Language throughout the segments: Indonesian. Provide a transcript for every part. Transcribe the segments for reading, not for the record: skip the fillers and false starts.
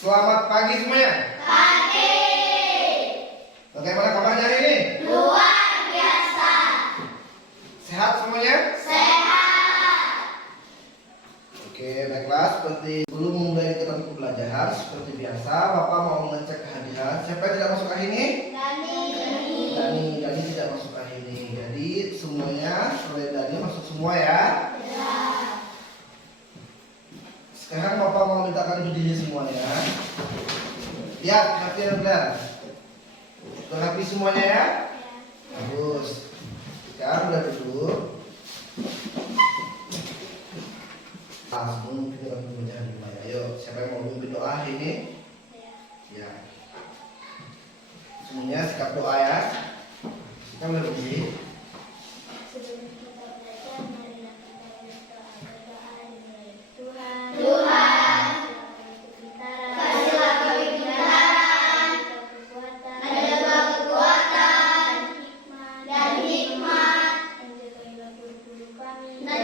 Selamat pagi semuanya. Pagi. Bagaimana kabarnya hari ini? Luar biasa. Sehat semuanya? Sehat. Oke, baiklah. Seperti belum memulai kegiatan pembelajaran, seperti biasa, Bapak mau mengecek kehadiran. Siapa yang tidak masuk hari ini? Dani tidak masuk hari ini. Jadi semuanya selain Dani masuk semua ya. Ya. Sekarang Bapak mau mintakan berdiri semuanya. Lihat, perhatian benar. Rapi semuanya ya. Bagus. Sekarang udah duduk. Langsung kita pembelajaran dimulai. Ayo, siapa yang mau memimpin doa hari ini? Ya. Semuanya sikap doa ya. Kita mulai berdiri. Sebelum kita belajar, marilah kita berdoa dimulai. Tuhan, kasihlah kami kebenaran, ada kekuatan, dan hikmat, dan jagailah guru-guru kami, dan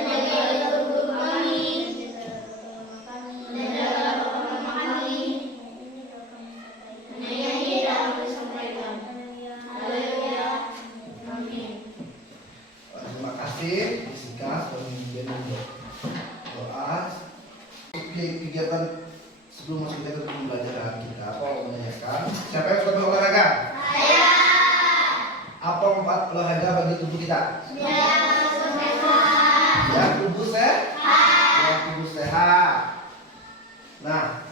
jagailah pengalaman kami. Hanya ini dalam kami sampaikan. Haleluya. Amin. Terima kasih Jessica sudah memimpin doa. Kegiatan sebelum masuk ke pembelajaran kita, apa mau menanyakan? Siapa yang suka berolahraga? Saya. Apa manfaat olahraga bagi tubuh kita? Sehat. Ya, tubuh sehat. Ya, tubuh sehat. Nah,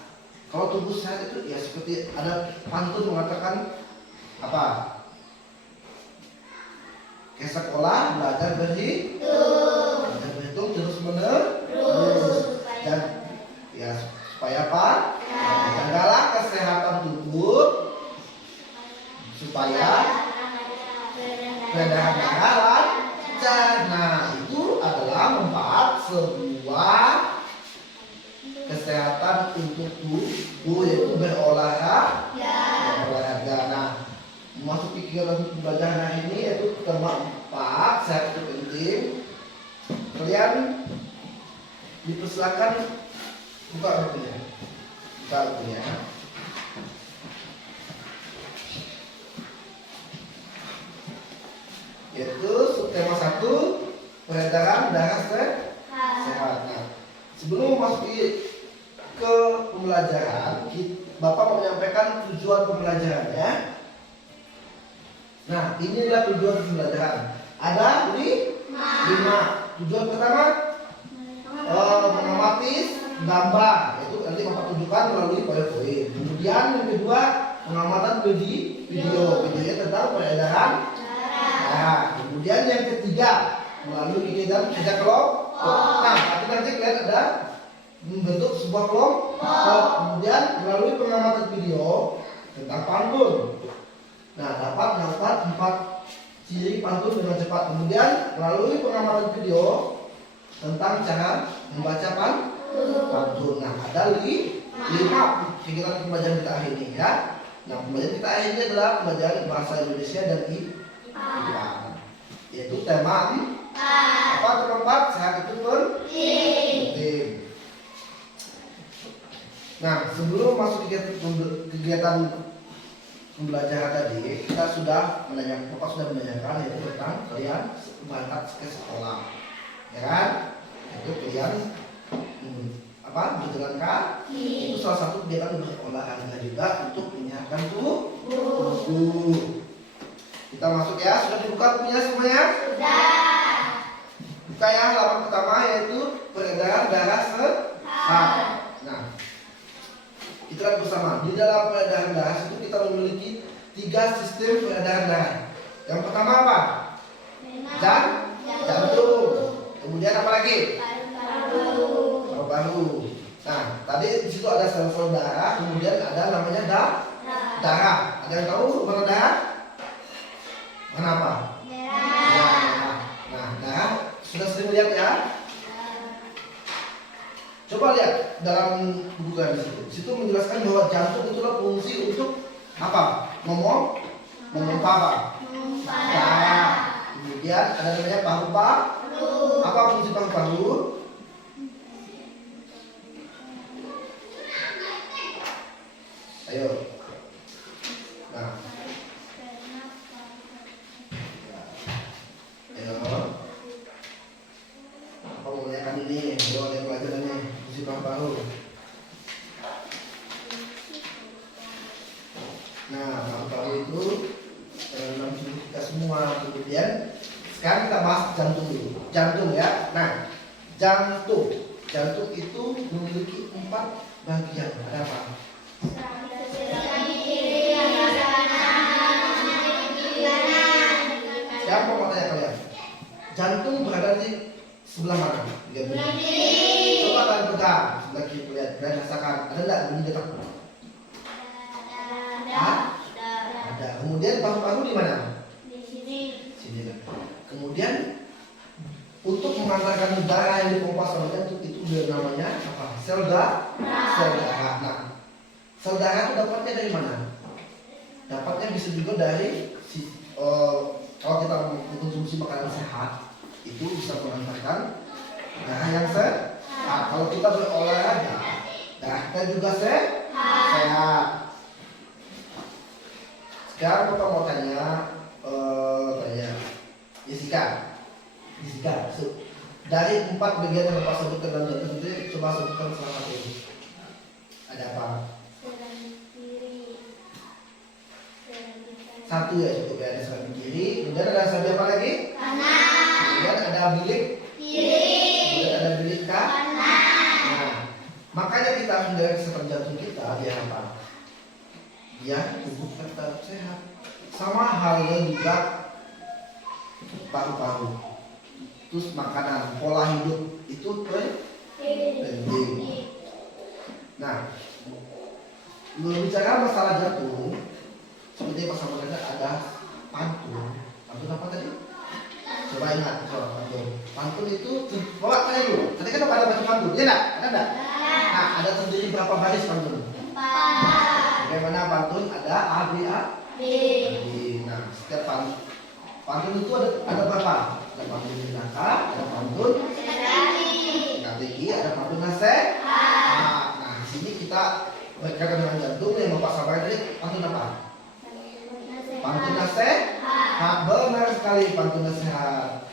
kalau tubuh sehat itu ya seperti ada pantun mengatakan apa? Ke sekolah belajar berhitung terus menerus dan ya supaya apa? Jagalah kesehatan tubuh supaya peredaran darah lancar. Nah, itu adalah manfaat sebuah kesehatan untuk tubuh yaitu berolahraga. Nah, masuk kegiatan pembelajaran hari ini yaitu tema 4, sehat itu penting. Kalian dipersilakan buka bukunya. Yaitu subtema 1, peredaran darah sehat. Nah, sebelum masuk ke pembelajaran, Bapak mau menyampaikan tujuan pembelajarannya. Nah, inilah tujuan pembelajaran. Ada 5. Tujuan pertama mengamati gambar, itu nanti Bapak tunjukkan melalui PowerPoint. Kemudian yang kedua, pengamatan videonya tentang peredaran darah. Kemudian yang ketiga, melalui kegiatan kerja kelompok. Nah, nanti kalian ada membentuk sebuah kelompok. Kemudian melalui pengamatan video tentang pantun. Nah, dapat 4 ciri pantun dengan cepat. Kemudian melalui pengamatan video tentang cara membaca pantun. Nah, ada 5 kegiatan pembelajaran kita hari ini ya. Nah, pembelajaran kita hari ini adalah pembelajaran bahasa Indonesia dan IPA. Yaitu tema apa? Tema 4, sehat itu penting. Nah, sebelum masuk kegiatan pembelajaran tadi, Bapak sudah menanyakan yaitu tentang kalian berangkat ke sekolah, ya kan? Itu kalian berjalan kaki. Itu salah satu kegiatan berolahraga juga untuk menyehatkan tubuh. Kita masuk ya, sudah dibuka bukunya semuanya? Sudah. Buka ya, halaman pertama yaitu peredaran darah sehat. Nah, kita lihat bersama. Di dalam peredaran darah itu kita memiliki 3 sistem peredaran darah. Yang pertama apa? Jantung. Kemudian apa lagi? Paru-paru. Nah, tadi di situ ada sel-sel darah, kemudian ada namanya darah. Ada yang tahu mana darah? Mana apa? Nah, darah sudah sering lihat ya? Coba lihat dalam buku di situ. Di situ menjelaskan bahwa jantung itulah fungsi untuk apa? Memompa apa? Darah. Kemudian ada namanya paru-paru. Apa fungsi paru-paru? Ayo. Nah. Ayo. Apa mau menanyakan ini? Ayo, ada pelajaran nih. Fungsi paru-paru. Nah, paru-paru itu dalam tubuh kita semua. Kemudian sekarang kita bahas jantung dulu. Jantung ya. Nah, jantung itu memiliki 4 bagian. Ada apa? Siapa mau tanya kalian? Jantung berada di sebelah mana? Coba kalian pegang sebelah kiri kalian. Kalian rasakan. Ada nggak bunyi detak? Ada. Kemudian paru-paru di mana? Sini lah. Kemudian untuk mengantarkan darah yang dipompa sama jantung itu namanya apa? Sel darah. Nah, sel darah itu dapatnya dari mana? Dapatnya bisa juga dari kalau kita mengkonsumsi makanan sehat itu bisa mengantarkan darah yang sehat. Nah, kalau kita berolahraga, darah kita juga sehat. Sekarang kita mau tanya Jessica, dari 4 bagian yang Bapak sebutkan dalam jantung itu, coba sebutkan salah satu ini. Ada apa? Satu ya cukup ya, ada sebelah kiri. Kemudian ada sebelah apa lagi? Kanan. Kemudian ada bilik kiri. Kemudian ada bilik kanan. Nah, makanya kita harus menjaga kesehatan jantung kita biar apa? Biar tubuh tetap sehat. Sama halnya juga paru-paru. Terus makanan, pola hidup itu penting. Nah, berbicara masalah jantung, seperti pas sama ada pantun. Pantun apa tadi? Coba ingat, pantun itu bawa saya dulu. Tadi kan ada baca pantun, ya enggak? Ada enggak? Nah, ada terdiri berapa baris pantun? 4. Bagaimana pantun? Ada A, B, A, B. Nah, setiap pantun itu ada berapa? Ada pantun Dinaka, ada pantun strategi, ada pantun nasihat. Nah, di sini kita berkaitan dengan jantung yang Bapak sampaikan tadi pantun apa? Pantun nasihat. Nah, benar sekali pantun nasihat.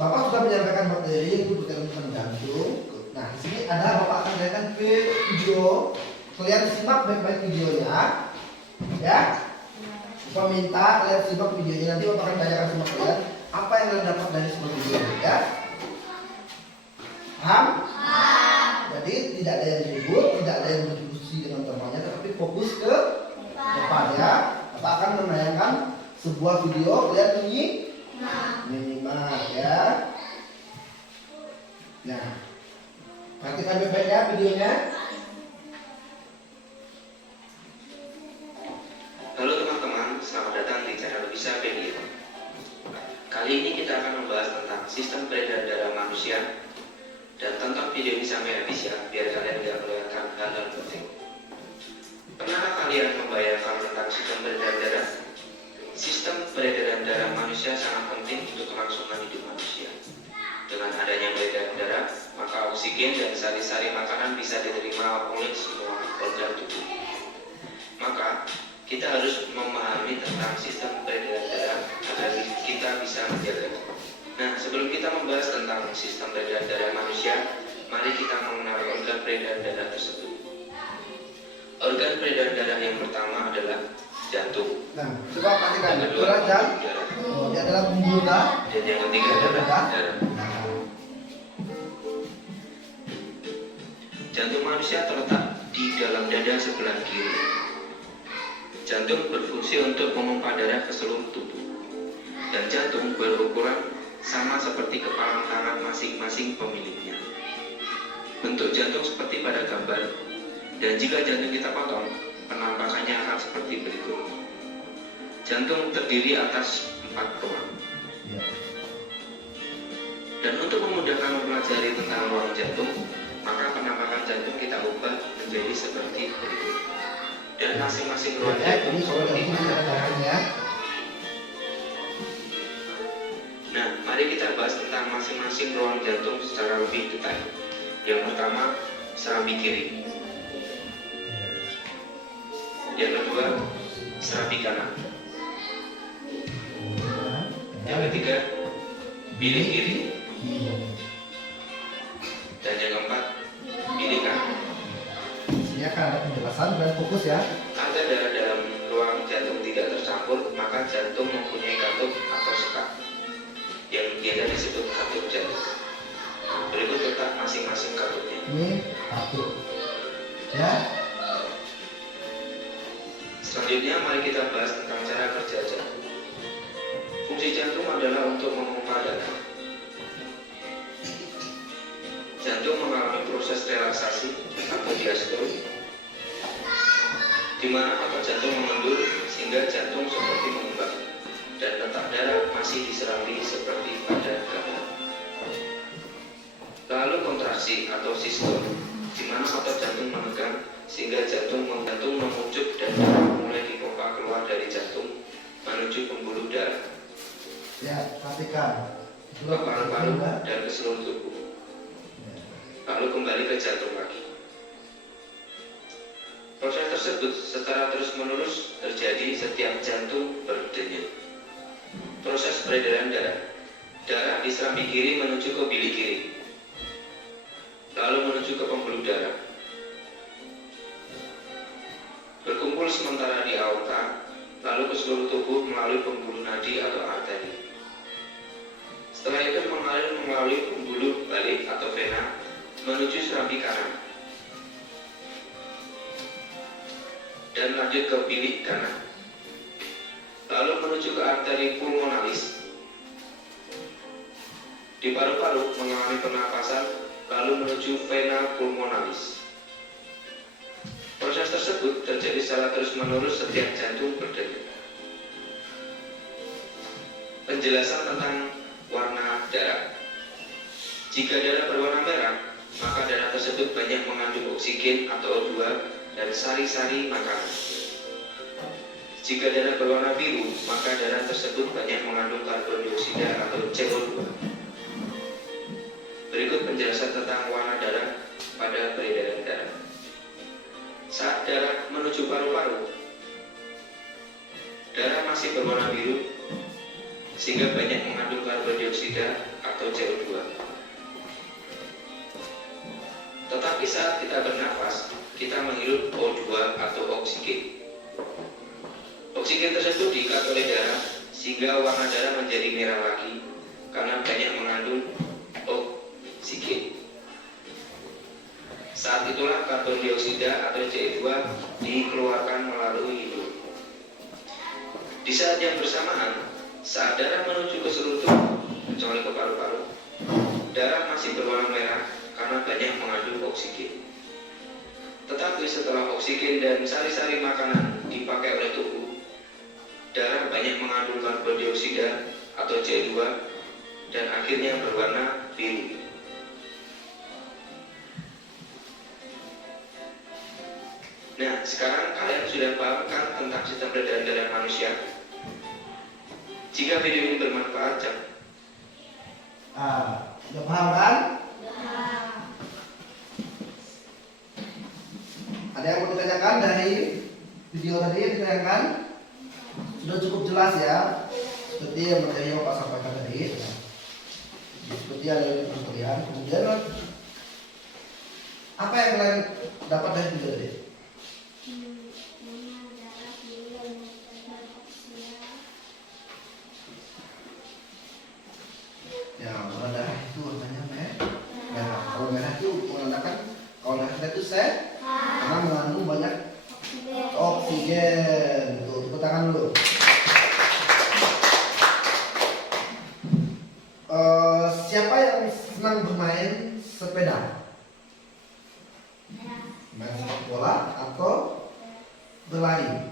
Bapak sudah menyampaikan materi itu berkaitan dengan jantung. Nah, di sini ada Bapak akan menyampaikan video. Kalian simak baik-baik videonya, ya. Bapak minta kalian simak videonya, nanti Bapak akan tanyakan sama kalian apa yang kalian dapat dari semua video ini, ya. Paham? Jadi tidak ada yang ribut, tidak ada yang berdiskusi dengan temannya, tetapi fokus ke depan, ya. Bapak akan menayangkan sebuah video, kalian menyimak, ya. Nah, perhatikan baik-baik ya videonya. Halo teman-teman, selamat datang di channel Bisapedia. Kali ini kita akan membahas tentang sistem peredaran darah manusia. Dan tonton video ini sampai habis ya, biar kalian tidak melewatkan hal-hal penting. Pernahkah kalian membayangkan tentang sistem peredaran darah? Sistem peredaran darah manusia sangat penting untuk kelangsungan hidup manusia. Dengan adanya peredaran darah, maka oksigen dan sari-sari makanan bisa diterima oleh semua organ tubuh. Maka kita harus memahami tentang sistem peredaran darah agar kita bisa menjaganya. Nah, sebelum kita membahas tentang sistem peredaran darah manusia, mari kita mengenal organ peredaran darah tersebut. Organ peredaran darah yang pertama adalah jantung. Nah, coba perhatikan. Itulah dia adalah pembuluh. Dan yang ketiga adalah darah. Jantung manusia terletak di dalam dada sebelah kiri. Jantung berfungsi untuk memompa darah ke seluruh tubuh. Dan jantung berukuran sama seperti kepalan tangan masing-masing pemiliknya. Bentuk jantung seperti pada gambar. Dan jika jantung kita potong, penampakannya akan seperti berikut. Jantung terdiri atas 4 ruang. Dan untuk memudahkan mempelajari tentang ruang jantung, maka penampakan jantung kita ubah menjadi seperti berikut. Dan masing-masing ruang jantung seperti ini. Nah, mari kita bahas tentang masing-masing ruang jantung secara lebih detail. Yang pertama, serambi kiri. Yang kedua, serambi kanan. Yang ketiga, bilik kiri. Dan yang keempat, bilik kanan. Ini akan ada penjelasan dan fokus ya. Ada darah dalam ruang jantung tidak tercampur, maka jantung mempunyai katup atau sekat yang biasa disebut katup jantung. Berikut letak masing-masing katupnya. Ini satu. Ya. Selanjutnya mari kita bahas tentang cara kerja jantung. Fungsi jantung adalah untuk memompa darah. Jantung mengalami proses relaksasi atau diastole, di mana otot jantung mengendur sehingga jantung seperti mengembang dan letak darah masih di serambi seperti pada gambar. Lalu kontraksi atau sistole, di mana otot jantung menegang sehingga jantung memuncuk dan darah mulai dipompa keluar dari jantung menuju pembuluh darah, Ya, perhatikan. ke paru-paru dan ke seluruh tubuh. Lalu kembali ke jantung lagi. Proses tersebut secara terus-menerus terjadi setiap jantung berdenyut. Proses peredaran darah. Darah di serambi kiri menuju ke bilik kiri, lalu menuju ke pembuluh darah. Berkumpul sementara di aorta, lalu ke seluruh tubuh melalui pembuluh nadi atau arteri. Setelah itu mengalir melalui pembuluh balik atau vena menuju serambi kanan dan lanjut ke bilik kanan, lalu menuju ke arteri pulmonalis. Di paru-paru mengalami pernapasan, lalu menuju vena pulmonalis. Proses tersebut terjadi secara terus-menerus setiap jantung berdenyut. Penjelasan tentang warna darah. Jika darah berwarna merah, maka darah tersebut banyak mengandung oksigen atau O2 dan sari-sari makanan. Jika darah berwarna biru, maka darah tersebut banyak mengandung karbon dioksida atau CO2. Berikut penjelasan tentang warna darah pada peredaran darah. Saat darah menuju paru-paru, darah masih berwarna biru sehingga banyak mengandung karbon dioksida atau CO2. Tetapi saat kita bernafas, kita menghirup O2 atau oksigen. Oksigen tersebut diikat oleh darah sehingga warna darah menjadi merah lagi karena banyak mengandung oksigen. Saat itulah karbon dioksida atau CO2 dikeluarkan melalui hidung. Di saat yang bersamaan, saat darah menuju ke seluruh tubuh, kecuali ke paru-paru, darah masih berwarna merah karena banyak mengandung oksigen. Tetapi setelah oksigen dan sari-sari makanan dipakai oleh tubuh, darah banyak mengandung karbon dioksida atau CO2 dan akhirnya berwarna biru. Nah, sekarang kalian sudah paham kan tentang sistem peredaran darah manusia? Jika video ini bermanfaat, Udah paham kan? Ada yang mau ditanyakan dari video tadi yang ditayangkan? Sudah cukup jelas ya? Seperti yang materi yang Bapak sampaikan tadi. Seperti yang ada di tutorial. Kemudian apa yang kalian dapat dari video tadi? Ya, warna darah itu warnanya merah. Kalau merah itu menandakan kalau darah itu sehat karena mengandung banyak oksigen. Tuh, tepuk tangan dulu. Siapa yang senang bermain sepeda? Main sepak bola atau berlari?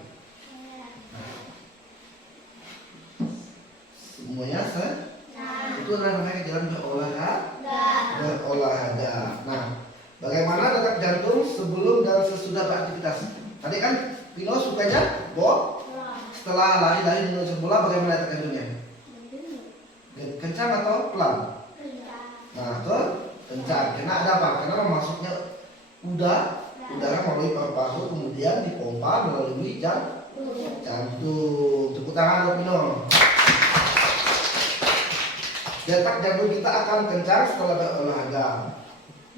Semuanya itu namanya jalan berolahraga. Nah, bagaimana detak jantung sebelum dan sesudah beraktivitas? Tadi kan Pino sukanya setelah lari-lari menuju bola, bagaimana detak jantungnya? Kencang atau pelan? Nah, itu kencang. Karena ada apa? Karena masuknya udara udara melalui paru-paru kemudian dipompa melalui jantung. Tepuk tangan buat Pino. Detak jantung kita akan kencang setelah berolahraga.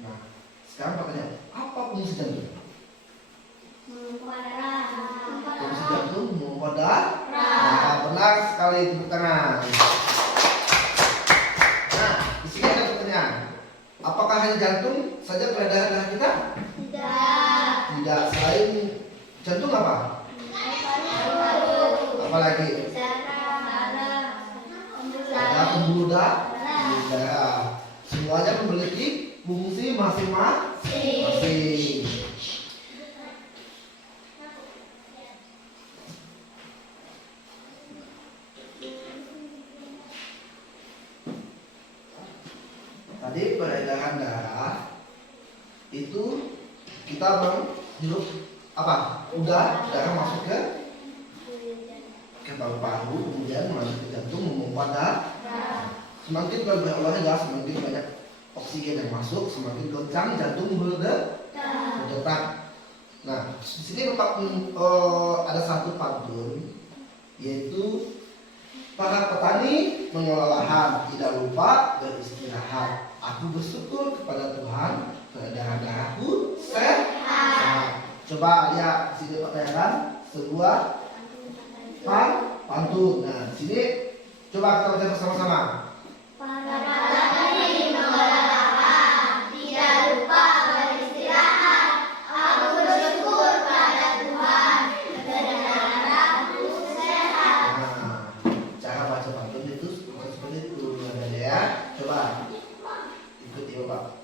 Nah, sekarang pertanyaan, apa fungsi jantung? Fungsi jantung memompa darah. Nah, benar sekali, tepuk tangan. Nah, di sini ada pertanyaan. Apakah hanya jantung saja peredaran darah kita? Tidak. Selain jantung apa? Apa lagi? Ada pembuluh darah. Semuanya memiliki fungsi masing-masing. Tadi peredaran darah itu kita menghirup apa? Udara, darah masuk ke paru-paru, kemudian masuk ke jantung memompa darah. Semakin kita berolahraga, semakin banyak oksigen yang masuk, semakin kencang jantung berdetak. Nah, di sini ada satu pantun, yaitu para petani mengolah lahan, tidak lupa beristirahat. Aku bersyukur kepada Tuhan, peredaran darahku sehat. Coba lihat sini pertanyaan sebuah pantun. Nah, di sini coba kita baca bersama-sama. Para petani mengolah lahan, tidak lupa beristirahat. Aku bersyukur pada Tuhan, peredaran darahku sehat. Nah, cara baca pantun itu seperti itu, ya. Coba ikuti Bapak.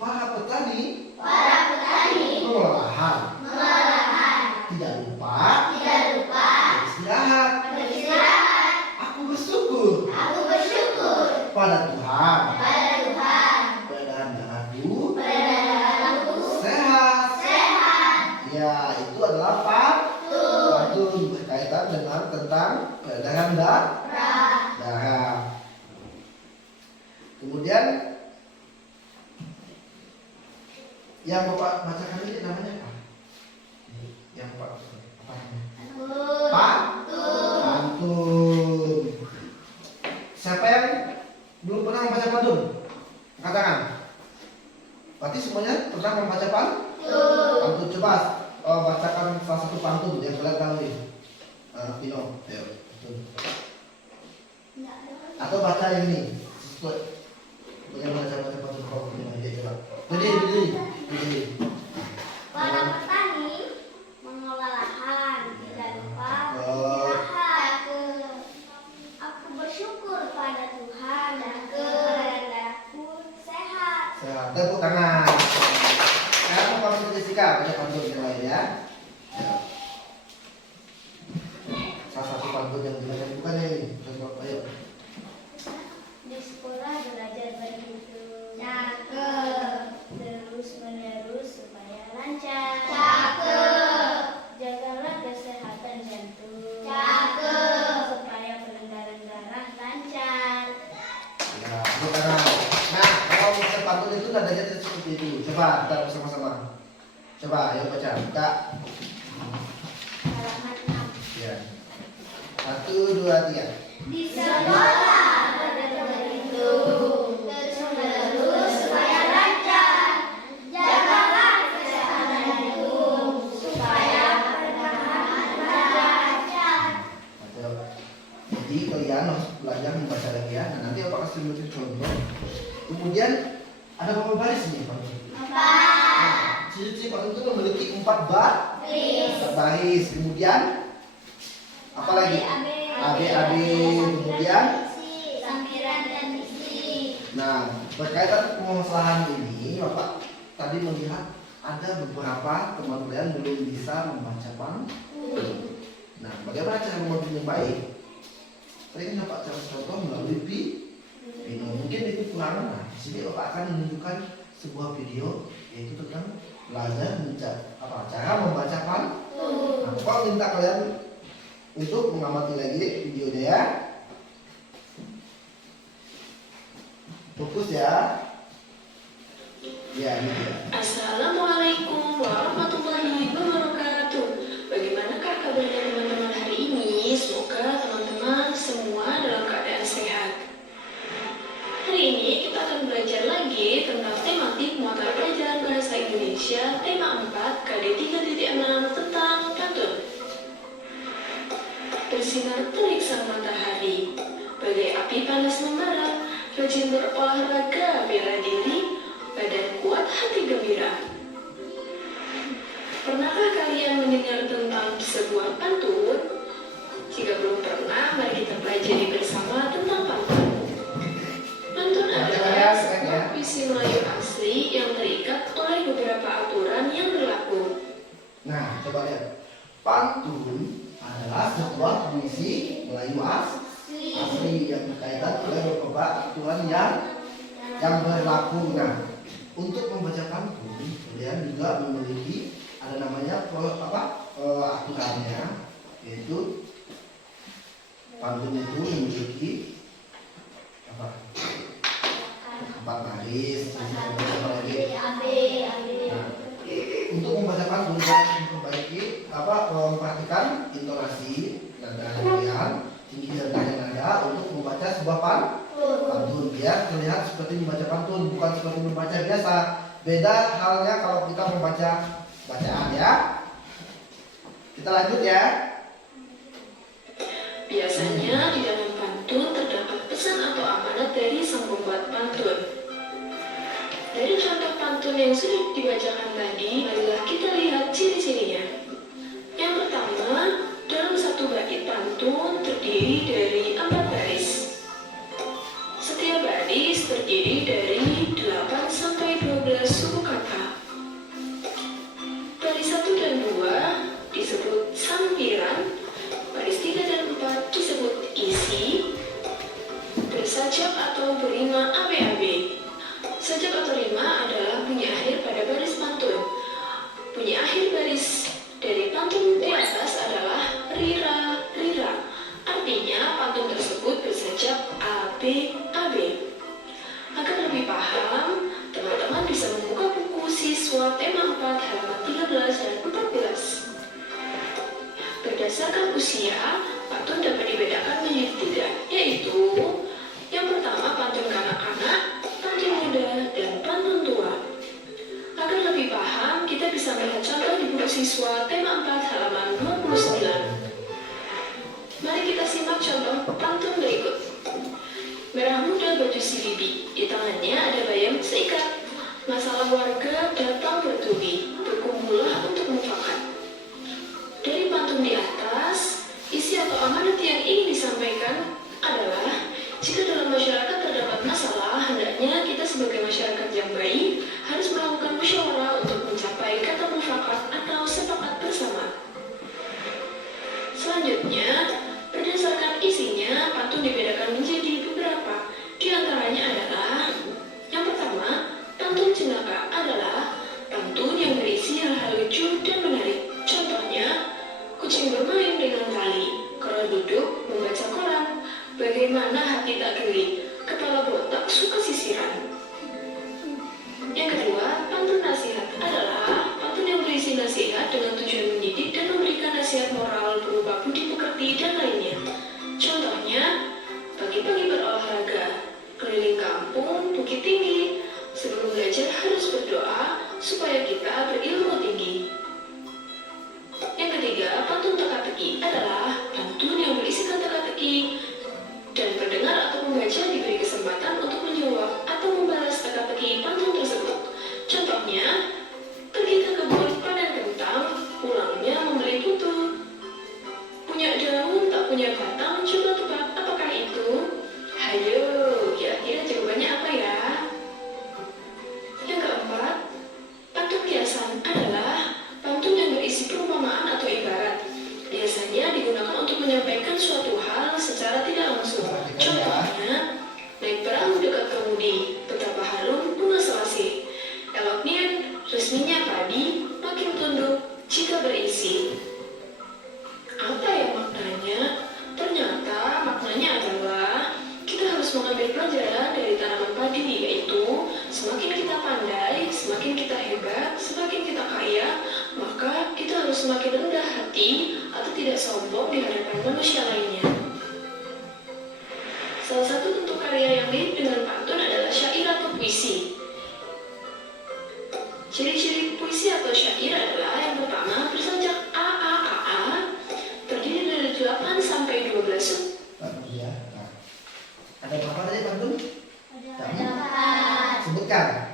Para petani mengolah lahan, tidak lupa beristirahat. Aku bersyukur pada Tuhan, peredaran darahku sehat. Ya, itu adalah pantun berkaitan dengan tentang peredaran darah. Kemudian yang Bapak bacakan ini namanya apa? Yang Bapak apa namanya? Pantun. Siapa yang belum pernah membaca pantun? Angkat tangan. Berarti semuanya pernah membaca pantun. Coba bacakan salah satu pantun yang kalian tahu nih. Pino, ayo. Atau baca yang ini. Bagaimana cara baca pantun kalau Pino aja coba. Jadi. Para petani mengolah lahan, tidak lupa beristirahat. Aku bersyukur pada Tuhan dan peredaran darahku sehat. Tepuk tangan. Sekarang pantun Jessica, baca pantun yang lain ya. Salah satu pantun yang dibaca bukan ini. Ayo. Di sekolah belajar berhitung. Cakep. Terus menerus supaya lancar. Cakep. Jagalah kesehatan jantung. Cakep. Supaya peredaran darah lancar. Ya, tepuk tangan. Nah, kalau baca pantun itu nadanya seperti itu. Coba kita bersama-sama. Coba, ayo baca. Buka. Halaman 6. Ya. 1, 2, 3. Di sekolah belajar berhitung. Terus menerus supaya lancar. Jagalah kesehatan jantung supaya peredaran darah lancar. Jadi kalian harus belajar membaca lagi ya. Nah, nanti Bapak kasih bentuk contoh. Kemudian ada berapa baris nih Pak? 4. Ciri-ciri pantun itu memiliki 4 baris. Kemudian apa lagi? AB. Kemudian sampiran dan diksi. nah, berkaitan permasalahan ini, Bapak tadi melihat ada beberapa teman kalian belum bisa membaca pantun. Nah, bagaimana cara membantu yang baik? Tadi kan Bapak cara contoh melalui Pino. Mungkin itu kurang. Nah, di sini Bapak akan menunjukkan sebuah video yaitu tentang belajar cara membaca pantun. Nah, Bapak minta kalian untuk mengamati lagi videonya ya. Fokus ya. Ya, ini dia. Assalamualaikum warahmatullahi wabarakatuh. Bagaimanakah kabarnya teman-teman hari ini? Semoga teman-teman semua dalam keadaan sehat. Hari ini kita akan belajar lagi tentang tematik mata pelajaran bahasa Indonesia tema 4 KD 3.6 tentang pantun. Bersinar terik sang matahari, bagai api panas membara, rajin berolahraga bela diri, badan kuat hati gembira. Pernahkah kalian mendengar tentang sebuah pantun? Jika belum pernah, mari kita pelajari bersama tentang pantun. Pantun adalah sebuah puisi Melayu asli yang terikat oleh beberapa aturan yang berlaku. Nah, coba lihat. Pantun adalah sebuah puisi Melayu asli yang berkaitan oleh beberapa aturan yang berlaku. Nah, untuk membaca pantun, kalian juga memiliki ada namanya aturannya, yaitu pantun itu memiliki apa? 4 baris, apa lagi? Nah, untuk membaca pantun dan memperbaiki memperhatikan intonasi nada kalian, tinggi dan rendah nada untuk membaca sebuah pantun biar terlihat seperti membaca pantun, bukan seperti membaca biasa. Beda halnya kalau kita membaca bacaan ya. Kita lanjut ya. Biasanya di dalam pantun terdapat pesan atau amanat dari sang pembuat pantun. Dari contoh pantun yang sudah dibacakan tadi, marilah kita lihat ciri-cirinya. Yang pertama, dalam satu bait pantun terdiri dari 4 baris. Setiap baris terdiri dari 8 sampai 12 suku kata. Baris 1 dan 2 disebut sampiran, baris 3 dan 4 disebut isi, bersajak atau berima ABAB. Sajak atau rima adalah bunyi akhir pada baris pantun. Bunyi akhir baris dari pantun di atas adalah rira, rira. Artinya pantun tersebut bersajak ABAB. Agar lebih paham, teman-teman bisa membuka buku siswa tema 4 halaman 13 dan 14. Berdasarkan usia, pantun dapat dibedakan menjadi 3, yaitu yang pertama pantun kanak-kanak, pantun muda, dan pantun tua. Agar lebih paham, kita bisa melihat contoh di buku siswa tema 4 halaman 29. Mari kita simak contoh pantun berikut. Merah muda baju si bibi, di tangannya ada bayam seikat. Masalah warga datang bertubi, berkumpullah untuk mufakat. Dari pantun di atas, isi atau amanat yang ingin disampaikan adalah jika dalam masyarakat terdapat masalah, hendaknya kita sebagai masyarakat yang baik harus melakukan musyawarah untuk mencapai kata mufakat atau sepakat bersama. Selanjutnya, berdasarkan isinya, pantun dibedakan menjadi beberapa. Di antaranya adalah yang pertama, pantun jenaka adalah pantun yang berisi hal-hal lucu dan menarik. Contohnya, kucing bermain dengan tali, kera duduk membaca koran, bagaimana hati tak geli, kepala botak suka sisiran. Yang kedua, pantun nasihat adalah pantun yang berisi nasihat dengan tujuan mendidik dan memberikan nasihat moral berupa budi pekerti dan lainnya. Contohnya, pagi-pagi berolahraga, keliling kampung, bukit tinggi, sebelum belajar harus berdoa supaya kita berilmu tinggi. Yang ketiga, pantun teka-teki adalah pantun yang berisi teka-teki dan pendengar atau pembaca diberi kesempatan untuk menjawab atau membalas teka-teki pantun tersebut. Contohnya, pergi ke kebun panen kentang, pulangnya membeli putu. Punya daun tak punya batang, coba tebak apakah itu? Hayo, kira-kira jawabannya apa ya? Yang keempat, pantun kiasan adalah pantun yang berisi perumpamaan atau ibarat. Biasanya digunakan untuk menyampaikan suatu hal secara tidak langsung. Contohnya, naik perahu dekat kemudi, betapa harum bunga selasih. Eloknya, resminya padi, makin tunduk jika berisi. Apa yang maknanya? Ternyata maknanya adalah kita harus mengambil pelajaran dari tanaman padi, yaitu Semakin kita pandai, semakin kita hebat, semakin kita kaya, maka kita harus semakin rendah hati atau tidak sombong di hadapan manusia lainnya. Salah satu bentuk karya yang mirip dengan pantun adalah syair atau puisi. Ciri-ciri puisi atau syair adalah yang pertama, bersajak a, terdiri dari 8 sampai 12 sub. Bagus ya. Nah, ada berapa tadi pantun? Ada Sebutkan.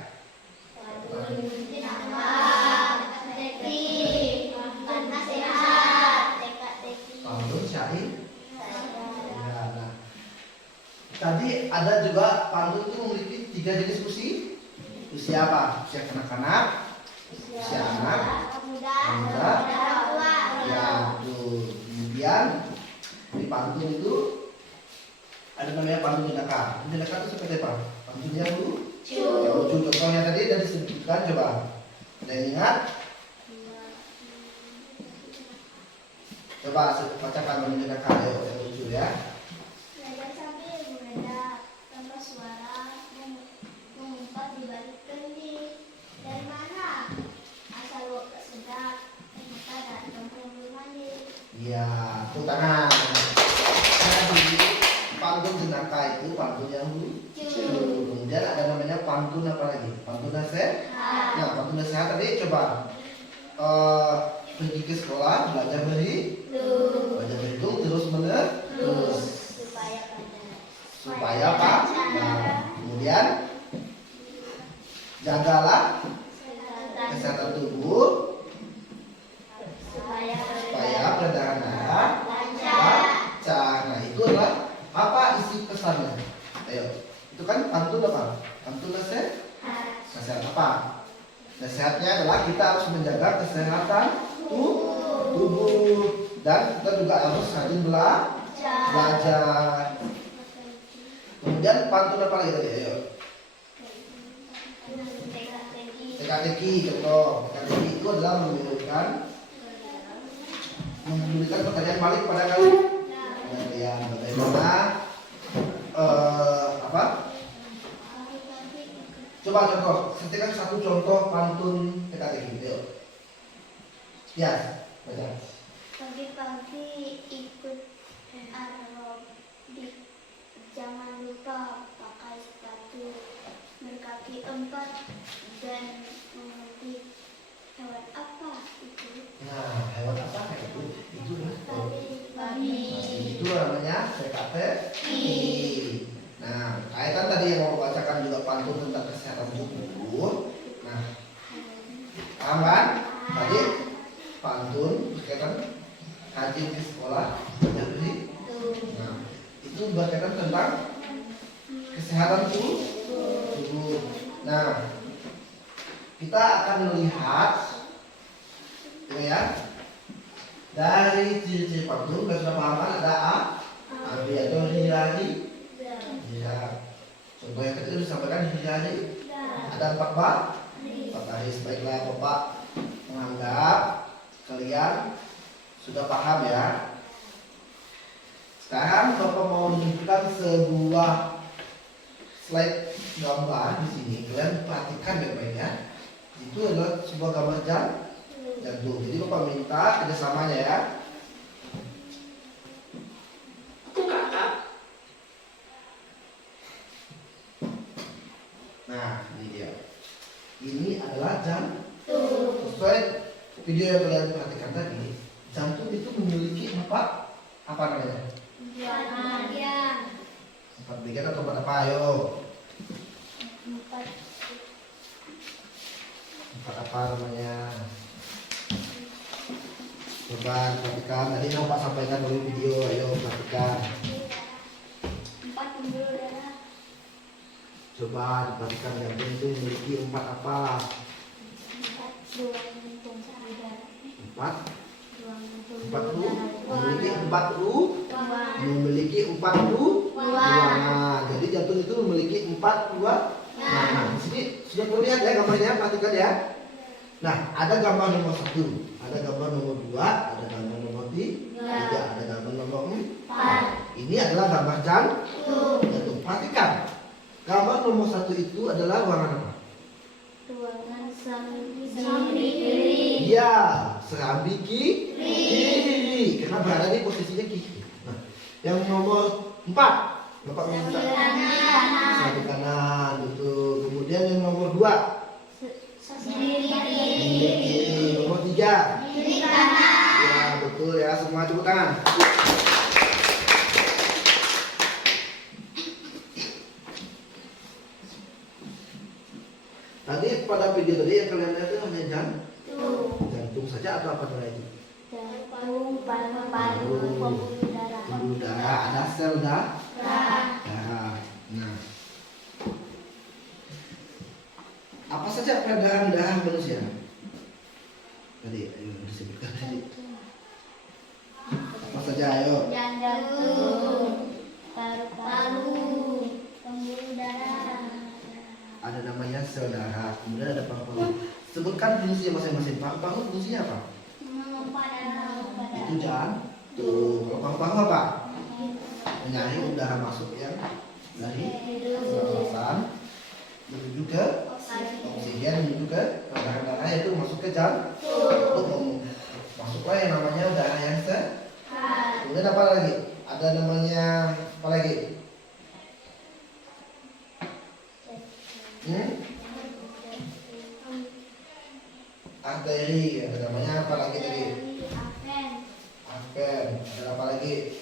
Pantun, syair. Ya, nah. Tadi ada juga pantun itu memiliki 3 jenis puisi. Puisi apa? Puisi kanak-kanak, puisi anak, muda. Ya, tuh. Kemudian di pantun itu ada namanya pantun jenaka. Jenaka itu seperti apa? Pantun yang lucu. Contohnya tadi sudah disebutkan, coba. Ada yang ingat? Coba bacakan pantun jenaka yang lucu ya. Belajar sambil mendadak tanpa suara mengumpat di balik kendi. Dari mana asal bau tak sedap? Ternyata datang belum mandi. Iya, tepuk tangan. Jadi pantun jenaka itu pantun yang lucu. Kemudian ada namanya pantun apa lagi? Pantun nasihat. Nah, pantun nasihat tadi coba pergi ke sekolah belajar berhitung terus menerus supaya apa? Nah, kemudian jagalah kesehatan tubuh supaya peredaran darah lancar. Nah, itu adalah apa isi pesannya? Ayo, itu kan pantun apa? Pantun nasihat. Nasihat apa? Nasihatnya adalah kita harus menjaga kesehatan tubuh dan kita juga harus rajin belajar. Kemudian pantun apa lagi tadi? Ayo. Teka-teki, contoh. Teka-teki itu adalah memberikan pertanyaan balik pada kalian. Bagaimana apa? Coba contoh, setiap satu contoh pantun teka-teki. Ayo. Ya, baca. Pagi-pagi ikut aerobik, jangan lupa pakai sepatu berkaki 4 dan mengerti hewan apa itu? Nah, hewan apa itu? Itu Babi. itu namanya teka-teki. Nah, kaitan tadi yang mau bacakan juga pantun tentang kesehatan tubuh. Nah, paham kan? Tadi pantun berkaitan rajin ke sekolah, belajar berhitung. Nah, itu berkaitan tentang kesehatan tubuh. Nah, kita akan melihat ini ya. Dari ciri-ciri pantun sudah paham kan ada abi atau hari. Ya. Contoh yang tadi disampaikan hari. Ada 4 baris. Baiklah Bapak menganggap kalian sudah paham ya. Sekarang Bapak mau menunjukkan sebuah slide gambar di sini. Kalian perhatikan baik-baik ya. Itu adalah sebuah gambar jantung. Jadi Bapak minta kerjasamanya ya. Aku kata, Nah, ini dia. Ini adalah jantung. Sesuai video yang kalian perhatikan tadi, jantung itu memiliki 4 apa namanya? Bagian 4 bagian atau 4 apa? Ayo. 4 apa namanya? Coba perhatikan. Tadi yang Pak sampaikan melalui video. Ayo perhatikan. 4 pembuluh darah. Coba perhatikan jantung itu memiliki 4 apa? 4 ruang fungsi darah. 4 Ruang. memiliki 4 ruangan. Jadi jantung itu memiliki 4 ruangan. Nah, di sini sudah terlihat ya gambarnya, perhatikan ya. Nah, ada gambar nomor 1, ada gambar nomor 2, ada gambar nomor 3, ada gambar nomor 4. Ini adalah gambar jantung. Perhatikan, gambar nomor 1 itu adalah ruangan apa? Serambi kiri. Iya, serambi kiri. Karena berada di posisinya kiri. Nah, yang nomor 4, Bapak minta serambi kanan, betul. Kemudian yang nomor 2, Serambi kiri. kiri. Nomor 3, Kiri kanan. ya betul ya, semua tepuk tangan. Tadi pada video tadi yang kalian lihat itu hanya jantung saja atau apa lagi? Jantung, paru-paru, pembuluh darah. Pembuluh darah, ada sel darah. Nah, apa saja peredaran darah manusia? Tadi, ayo disebutkan tadi. Apa saja, ayo. Jantung, paru-paru, pembuluh darah. Ada namanya sel darah, kemudian ada paru-paru. Sebutkan fungsinya masing-masing. Paru-paru fungsinya apa? Memompa darah. Itu jantung. Kalau paru-paru apa? Menyaring udara masuk yang dari pernafasan menuju ke oksigen, menuju ke darah itu masuk ke jantung. Masuklah yang namanya darah yang sehat. Kemudian apa lagi? Ada namanya apa lagi? Arteri, ada namanya apa lagi tadi? Arter. Ada apa lagi?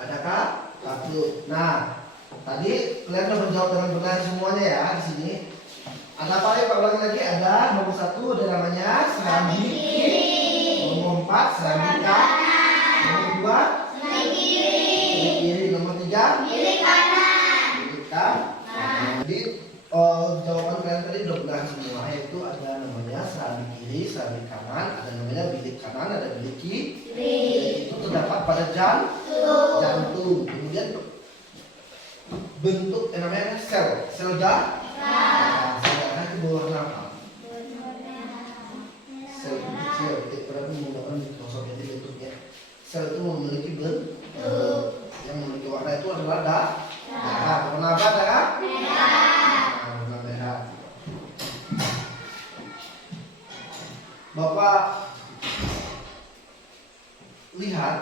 Adakah? Satu. Nah, tadi kalian sudah menjawab dengan benar semuanya ya di sini. Ada apa ya Pak ulangi lagi? Ada nomor 1 ada namanya serambi kiri. Nomor 4 serambi kanan. Nomor 2 kiri. Nomor 3 Kiri kanan. kiri kanan. Jadi jawaban kalian tadi sudah benar semua, yaitu ada namanya serambi kiri, serambi kanan, ada namanya bilik kanan, ada bilik kiri. Itu terdapat pada jantung. Kemudian bentuk yang namanya sel darah. Sel darah itu berwarna apa? Sel kecil, berarti menggunakan mikroskop jadi bentuknya. Sel itu memiliki bentuk. Yang memiliki warna itu adalah darah. Warna apa darah? Warna merah. Bapak lihat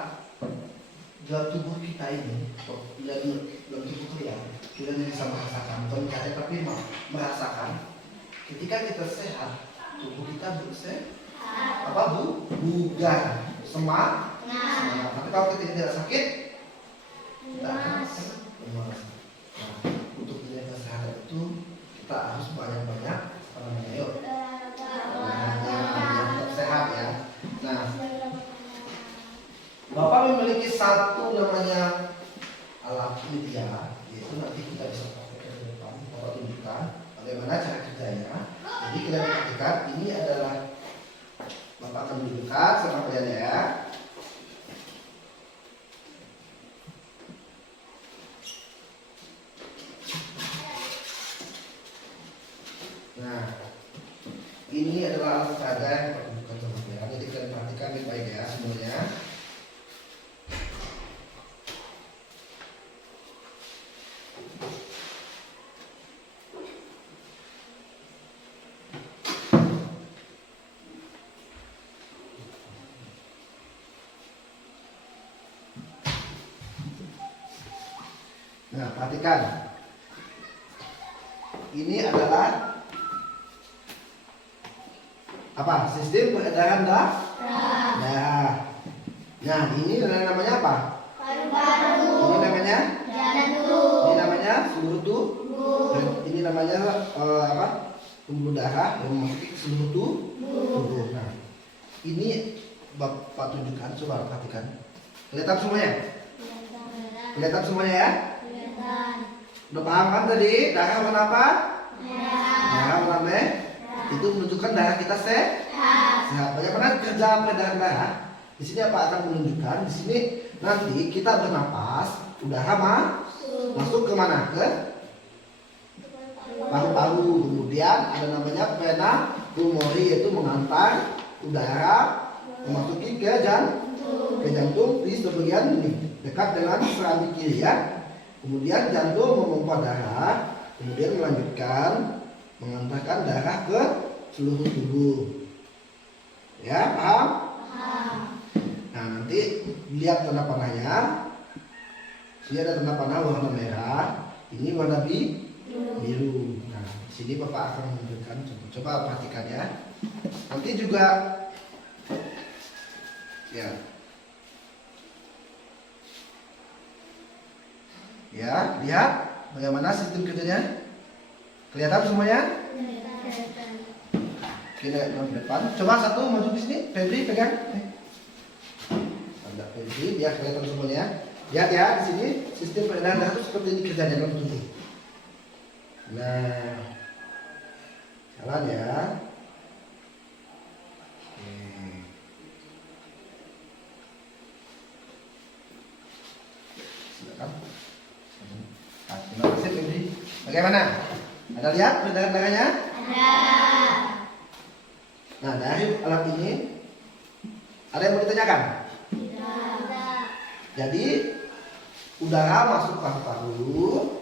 dalam tubuh kita ini, dalam tubuh kalian, kita bisa merasakan, bukan melihatnya tapi merasakan. Ketika kita sehat, tubuh kita bugar, semangat. Tapi kalau kita tidak sakit, kita akan lemas. Nah, untuk menjaga kesehatan itu kita harus banyak-banyak yuk olahraga biar tetap sehat ya. Nah, Bapak memiliki satu namanya alat media, yaitu nanti kita bisa pakai ke depan. Bapak tunjukkan bagaimana cara kerjanya. Jadi kalian perhatikan, ini adalah Bapak akan tunjukkan sama kalian ya. Nah, ini adalah alat peraga yang Bapak tunjukkan sama kalian. Jadi kalian perhatikan baik-baik ya semuanya. Nah, perhatikan. Ini adalah apa? Sistem peredaran darah. Nah, ini namanya apa? Paru-paru. Ini namanya? Jantung. Ini namanya seluruh tubuh. Dan ini namanya apa? Pembuluh darah yang memasuki seluruh tubuh. Nah, ini Bapak tunjukkan, coba perhatikan. Kelihatan semuanya? Kelihatan semuanya ya? Udah paham kan tadi? Darah warna apa? Darah warna merah. Itu menunjukkan darah kita sehat. Bagaimana kerja peredaran darah? Di sini apa akan menunjukkan? Di sini nanti kita bernapas, udara masuk ke mana? Ke paru-paru. Kemudian ada namanya vena pulmonari, yaitu mengantar udara memasuki ke jantung. Ke jantung di bagian ini dekat dengan serambi kiri ya. Kemudian jantung memompa darah, kemudian melanjutkan mengantarkan darah ke seluruh tubuh. Ya, paham? Nah, nanti lihat tanda panahnya. Sini ada tanda panah warna merah, ini warna biru. Nah, di sini Bapak akan menunjukkan. Coba perhatikan ya. Nanti juga ya. Ya, lihat bagaimana sistem kerjanya. Kelihatan semuanya? Kita ke depan. Coba satu maju di sini. Febri pegang. Ada Febri, biar kelihatan semuanya. Lihat ya, di sini sistem peredaran darah itu seperti ini kerjanya dalam tubuh. Nah, jalan ya. Silakan. Nah, terima kasih Febri. Bagaimana? Ada lihat peredaran darahnya? Ada. Nah, dari alat ini ada yang mau ditanyakan? Tidak. Jadi udara masuk paru-paru,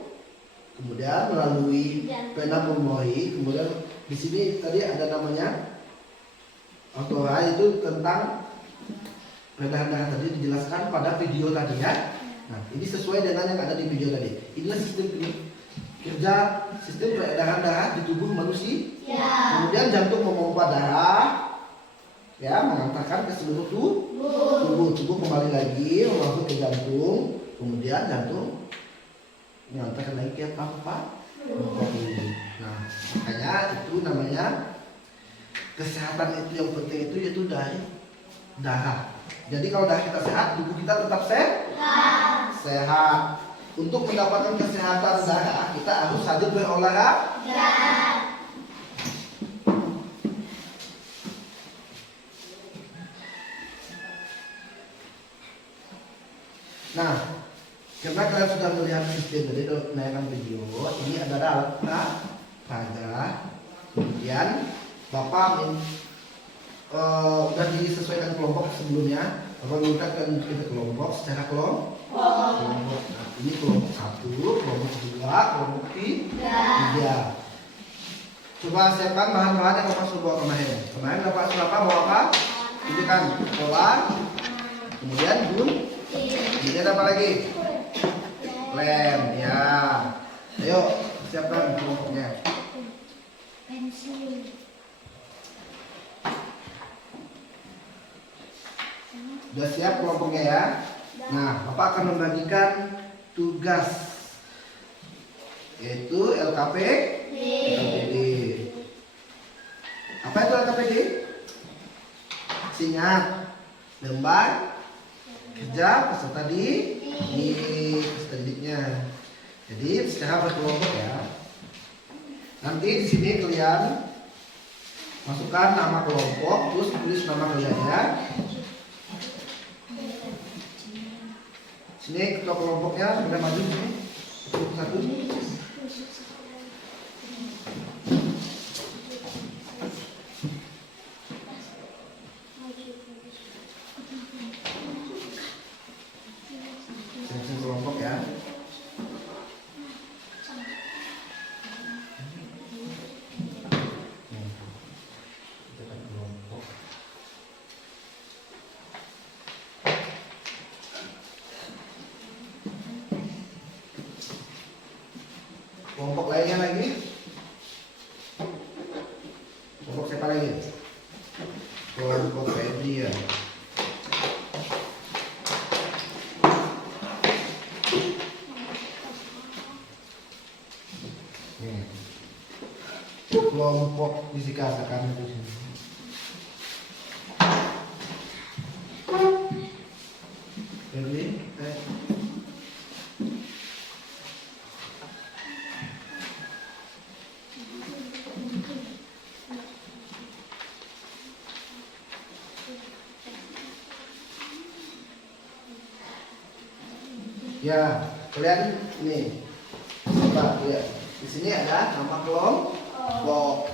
kemudian melalui vena pulmonari, kemudian di sini tadi ada namanya autora, itu tentang peredaran darah tadi dijelaskan pada video tadi ya. Nah, ini sesuai dengan yang ada di video tadi. Inilah sistem kerja sistem peredaran darah di tubuh manusia. Kemudian jantung memompa darah, ya, mengantarkan ke seluruh tubuh kembali lagi masuk ke jantung, kemudian jantung mengantarkan lagi ke paru-paru. Nah, makanya itu namanya kesehatan itu yang penting itu yaitu dari darah. Jadi kalau darah kita sehat, tubuh kita tetap sehat. Untuk mendapatkan kesehatan darah, kita harus rajin berolahraga. Nah, karena kalian sudah melihat sistem tadi dalam penayangan video, ini adalah alat peraga. Kemudian Bapak sudah disesuaikan kelompok sebelumnya. Bapak mengumpulkan kita kelompok secara kelompok. Nah, ini kelompok 1, kelompok 2, kelompok 3. Coba siapkan bahan-bahan yang Bapak sudah bawa kemarin. Kemarin Bapak sudah bawa apa? Ini kan bola, kemudian gun. Kemudian apa lagi? Lem, ya. Ayo, siapkan kelompoknya. Pensil. Sudah siap kelompoknya ya? Nah, Bapak akan membagikan tugas, yaitu LKPD. Apa itu LKPD? Singkat, lembar kerja peserta peserta didiknya. Jadi secara berkelompok ya. Nanti di sini kalian masukkan nama kelompok, terus tulis nama kalian ya. Sini ketua kelompoknya sudah maju sini. Satu. Sini kelompok ya. Kelompok lainnya lagi. Kelompok siapa lagi? Kelompok Febri ya. Kelompok fisika sekarang itu sini. Febri, ya, kalian ini coba lihat. Di sini ada nama kelompok.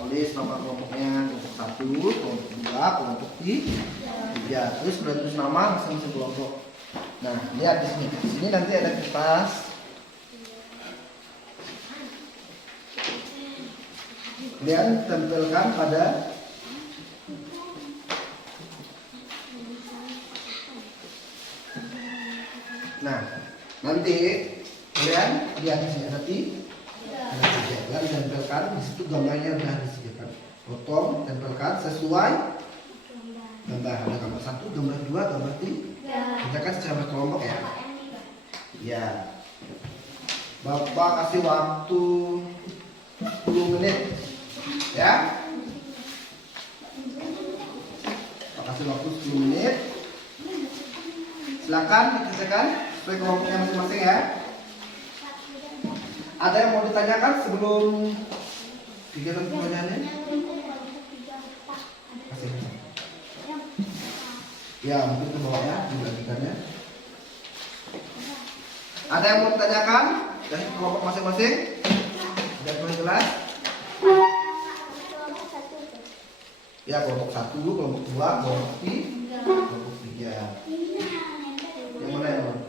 Tulis nama kelompoknya, kelompok 1, kelompok 2, kelompok 3. Ya, terus sudah tulis nama masing-masing kelompok. Nah, lihat di sini. Di sini nanti ada kertas. Kalian tempelkan pada Nah, nanti kalian lihat di sini nanti kalian tempelkan di situ gambarnya sudah disediakan. Potong, tempelkan sesuai gambar. Ada gambar 1, gambar 2, gambar 3. Kerjakan secara berkelompok ya. Ya. Bapak kasih waktu 10 menit. Ya. Bapak kasih waktu 10 menit. Silakan dikerjakan sesuai kelompoknya masing-masing ya. Ada yang mau ditanyakan sebelum kegiatan pertanyaannya? Kasih. Ya, mungkin ke bawah ya, dibagikannya. Ada yang mau ditanyakan dari kelompok masing-masing? Sudah mulai jelas? Ya, kelompok 1, kelompok 2, kelompok 3, kelompok 3. Yang mana yang mana?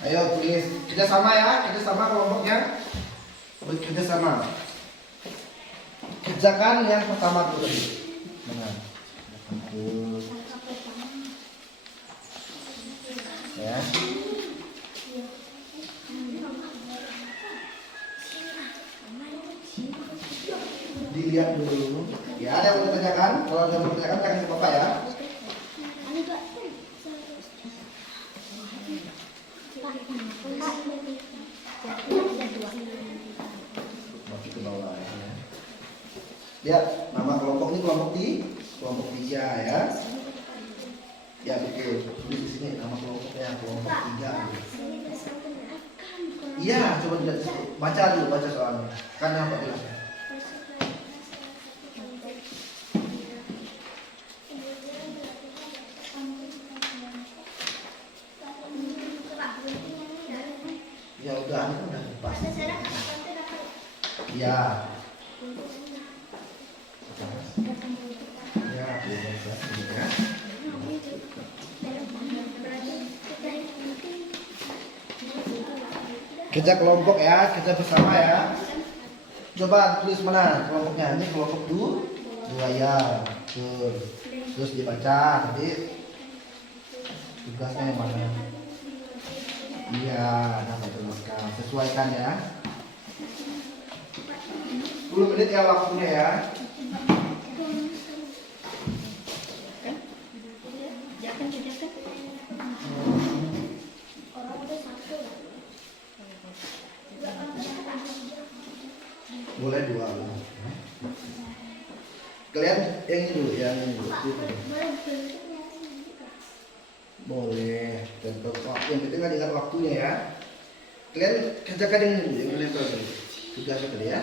Ayo tulis, kerja sama ya, kerja sama kelompoknya, bekerja sama. Kerjakan yang pertama dulu. Benar. Ya. Dilihat dulu. Ya, ada yang mau ditanyakan? Kalau ada yang mau ditanyakan, jangan lupa ya. Masih ke bawah ya. Lihat nama kelompok ini kelompok 3 ya. Ya betul. Tulis di sini nama kelompoknya kelompok 3. Iya, coba dilihat di situ. Baca dulu, baca soalnya. Kan apa bilang? Ya udah, ini udah pas. Ya. Ya, ya. Kerja kelompok ya, kerja bersama ya. Coba tulis mana kelompoknya? Ini kelompok 2 ya. Terus dibaca nanti tugasnya yang mana? Iya, nah jelaskan. Sesuaikan ya. 10 menit ya waktunya ya. Boleh 2. Kalian yang ini dulu, yang ini dulu. Boleh. Dan yang penting kan ingat waktunya ya. Kalian kerjakan yang ini dulu, yang menempel dulu. Tugasnya tadi ya.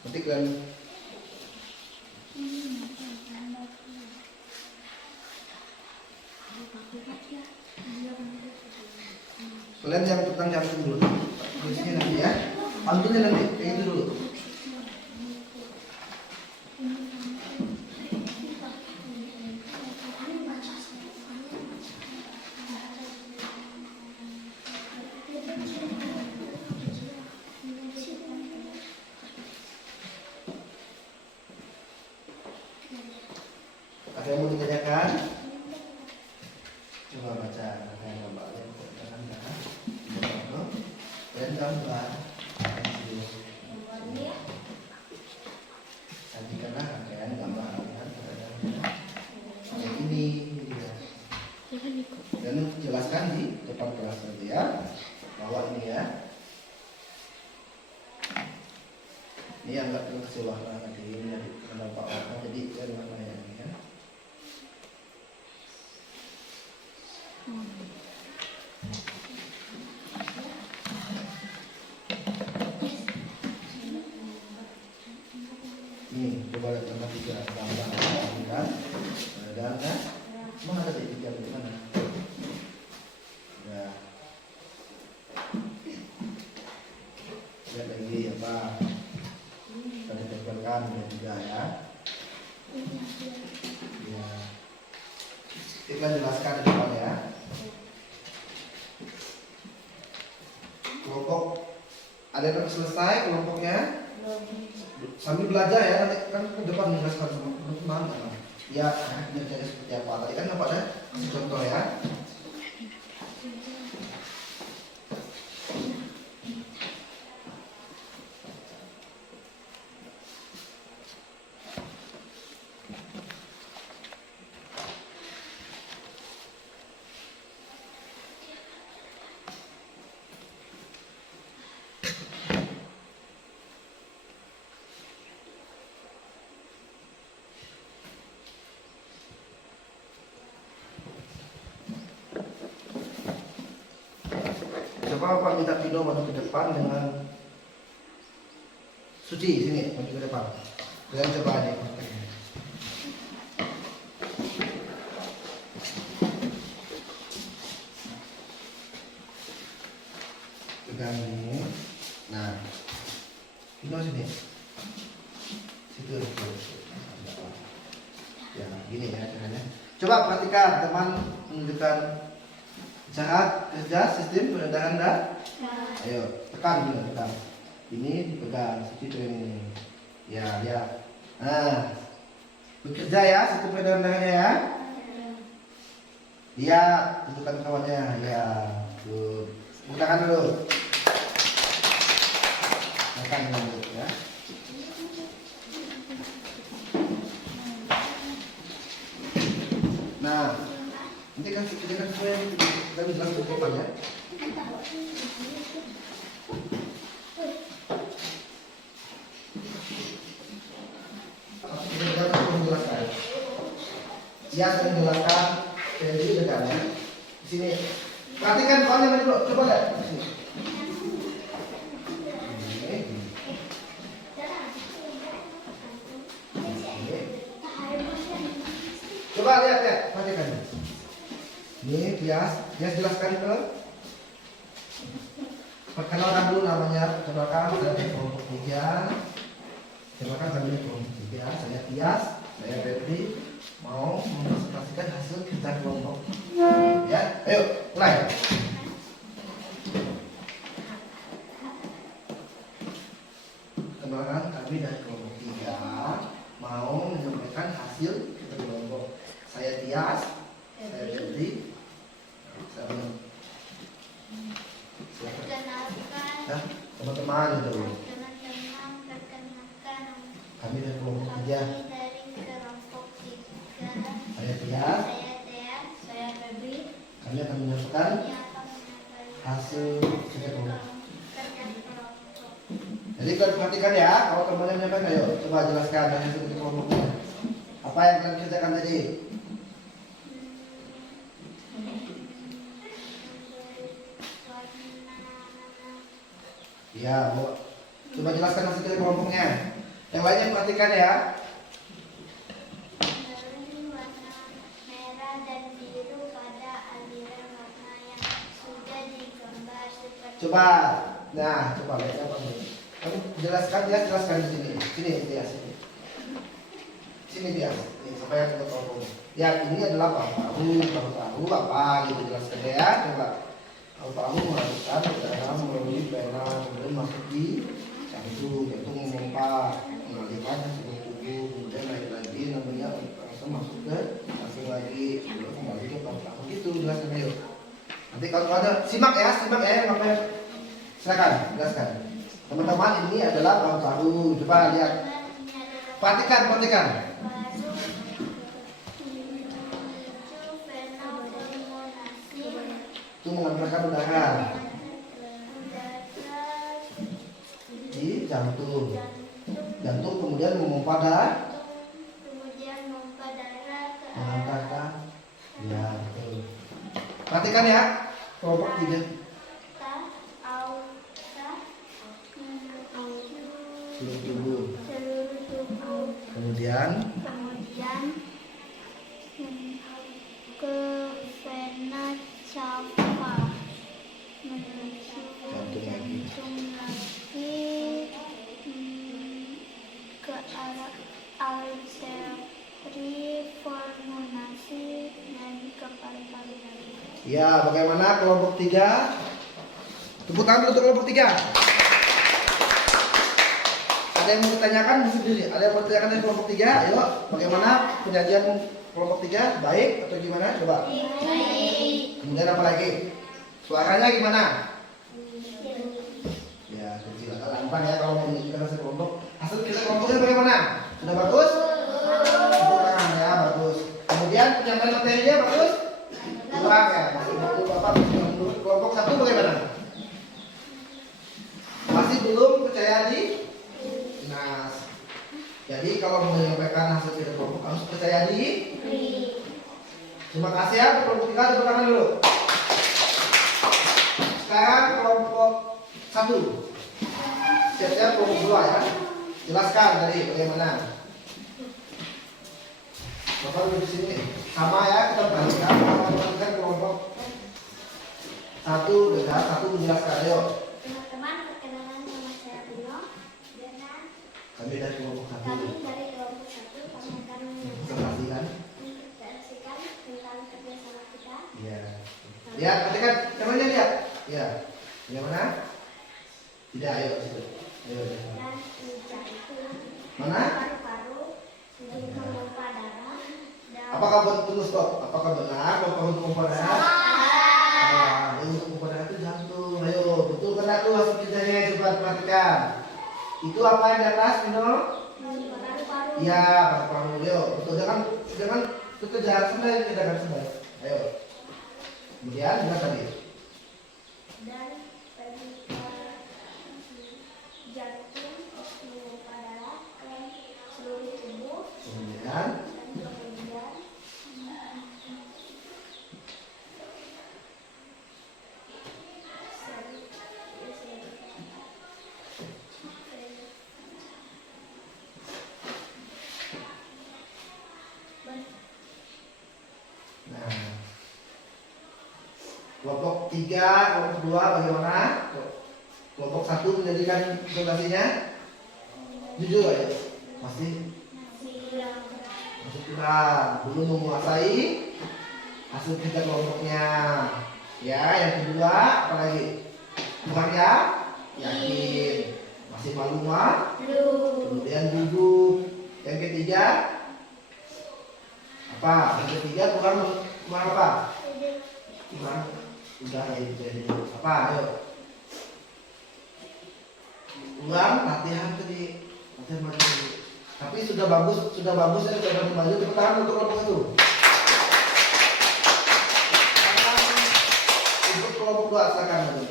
Nanti kalian yang tentang jantung dulu. Tulisnya nanti ya. Pantunnya nanti, kayak itu dulu. Ada yang mau ditanyakan? Coba baca. Dan gambar. Sajikanlah rangkaian gambar ini. Dan jelaskan di depan kelas nanti ya. Bawa ini ya. Ini yang enggak kasih warna nanti ini nampak warna jadi cari warna yang ini ya. juga ya. Ya. Kita jelaskan di depan ya. Kelompok ada yang selesai kelompoknya. Sambil belajar ya, nanti kan ke depan menjelaskan sama teman-teman. Ya, kerjanya seperti apa? Tadi kan nampak ya, kasih contoh ya. Coba Bapak minta Pino maju ke depan dengan Suci, sini maju ke depan. Dan coba aja. Pegang ini. Nah, Pino sini. Situ. Ya, gini ya caranya. Coba perhatikan teman menunjukkan cara kerja sistem peredaran darah. Ayo tekan dulu, tekan. Ini dipegang, seperti ini. Ya, lihat. Nah, bekerja ya sistem peredaran darahnya ya. Lihat, tunjukkan kawannya. Ya, tuh. Tekan dulu. Tekan dulu ya. Nah, nanti kan kita kan kita bilang ke depan ya. Kita akan menjelaskan. Dia akan menjelaskan jadi dekat ya. Di sini. Perhatikan kawannya maju dulu. Coba lihat. Di sini. Coba lihat ya, perhatikan. Ini Tias jelaskan ke. Perkenalkan dulu namanya, perkenalkan saya dari kelompok 3. Perkenalkan saya dari kelompok 3. Saya Tias, saya Febri mau mempresentasikan hasil kerja kelompok. Ya, ayo mulai. Perkenalkan kami dari kelompok 3 mau menyampaikan hasil kerja kelompok. Saya Tias, saya Febri. Nah, teman-teman itu. Kami dari kelompok 3. Saya Tias. Saya Febri. Kami akan menyampaikan hasil kerja kelompok. Jadi kalian perhatikan ya, kalau temannya menyampaikan, ayo coba jelaskan hasil kerja kelompoknya. Apa yang kalian kerjakan tadi? Ya, coba jelaskan hasil kerja kelompoknya. Yang lainnya perhatikan ya. Warna merah dan biru pada aliran warna yang sudah digambar seperti. Coba, nah coba lihat apa nih. Kamu jelaskan dia, jelaskan di sini. Sini dia sini. Sini dia. Nih, sampai yang ke kelompoknya. Ya, ini adalah tahu apa gitu jelaskan ya. Coba. Tahu mengharuskan dalam melalui pena kemudian masuk di jantung, yaitu memompa, mengalirkan ke seluruh tubuh, kemudian naik lagi namanya langsung masuk ke langsung lagi, kemudian kembali ke paru-paru gitu jelaskan ayo. Nanti kalau ada simak ya apa ya? Silakan jelaskan. Teman-teman ini adalah paru-paru, coba lihat, perhatikan. Itu mengantarkan udara di jantung. Jantung kemudian memompa darah, mengantarkan. Ya, betul. Perhatikan ya, kelompok 3. Seluruh tubuh. Kemudian ke vena cava menuju jantung lagi. ke arah Ya, bagaimana kelompok 3? Tepuk tangan untuk kelompok 3. Ada yang mau ditanyakan sendiri? Ada yang mau ditanyakan dari kelompok 3? Ayo, bagaimana penyajian kelompok 3? Baik atau gimana? Coba. Baik. Kemudian apa lagi? Suaranya gimana? Ya, kecil agak lantang ya kalau mau menunjukkan hasil kelompok. Hasil kita kelompoknya bagaimana? Sudah bagus? Tepuk tangan ya, bagus. Kemudian penyampaian materinya bagus? Kurang ya, masih bagus Bapak. Menurut kelompok 1 bagaimana? Masih belum percaya di Nas. Jadi kalau mau menyampaikan hasil kita kelompok harus percaya di. Terima kasih ya kelompok 3, tepuk tangan dulu. Sekarang kelompok 1. Siap-siap kelompok 2 ya. Jelaskan tadi bagaimana. Bapak duduk di sini. Sama ya, kita perhatikan. Kita kelompok 1 dengar, 1 menjelaskan. Ayo. Teman-teman, perkenalan nama saya Bino. Dan Kami dari kelompok 1. kami dari kelompok 1 kami akan Perhatikan. menginterpretasikan tentang kerjasama kita. Iya. Lihat, perhatikan. Namanya lihat. Iya. Bagaimana? Tidak, ayo situ. Ayo. Dan mencairkan Mana? paru-paru untuk memompa darah. Dan Apakah betul stop? Apakah benar kalau untuk pompa darah? Nah, untuk pompa darah itu jantung. Ayo, betul kan aku hasil kerjanya coba perhatikan. Itu apa yang di atas, Bino? paru-paru. Iya, paru-paru. Ayo, betul. Jangan kekejar sebenarnya kita akan sebenarnya. Ayo. Kemudian juga tadi. Dan pergi ke jantung untuk memompa darah ke seluruh tubuh. Kemudian Dan kemudian nah. Kelompok 3, kelompok 2 bagaimana? Kelompok 1 menjadikan presentasinya? Jujur aja. Masih kurang, belum menguasai hasil kerja kelompoknya. Ya, yang kedua apalagi? Kurang ya? Yakin. Masih malu mah? Kemudian duduk. Yang ketiga apa? Yang ketiga kurang apa? Kurang udah ya jadi apa? Ayo. Kurang latihan tadi. Latihan maju. Tapi sudah bagus ya sudah berani maju. Tepuk tangan untuk kelompok itu. Untuk kelompok 2 silakan tadi.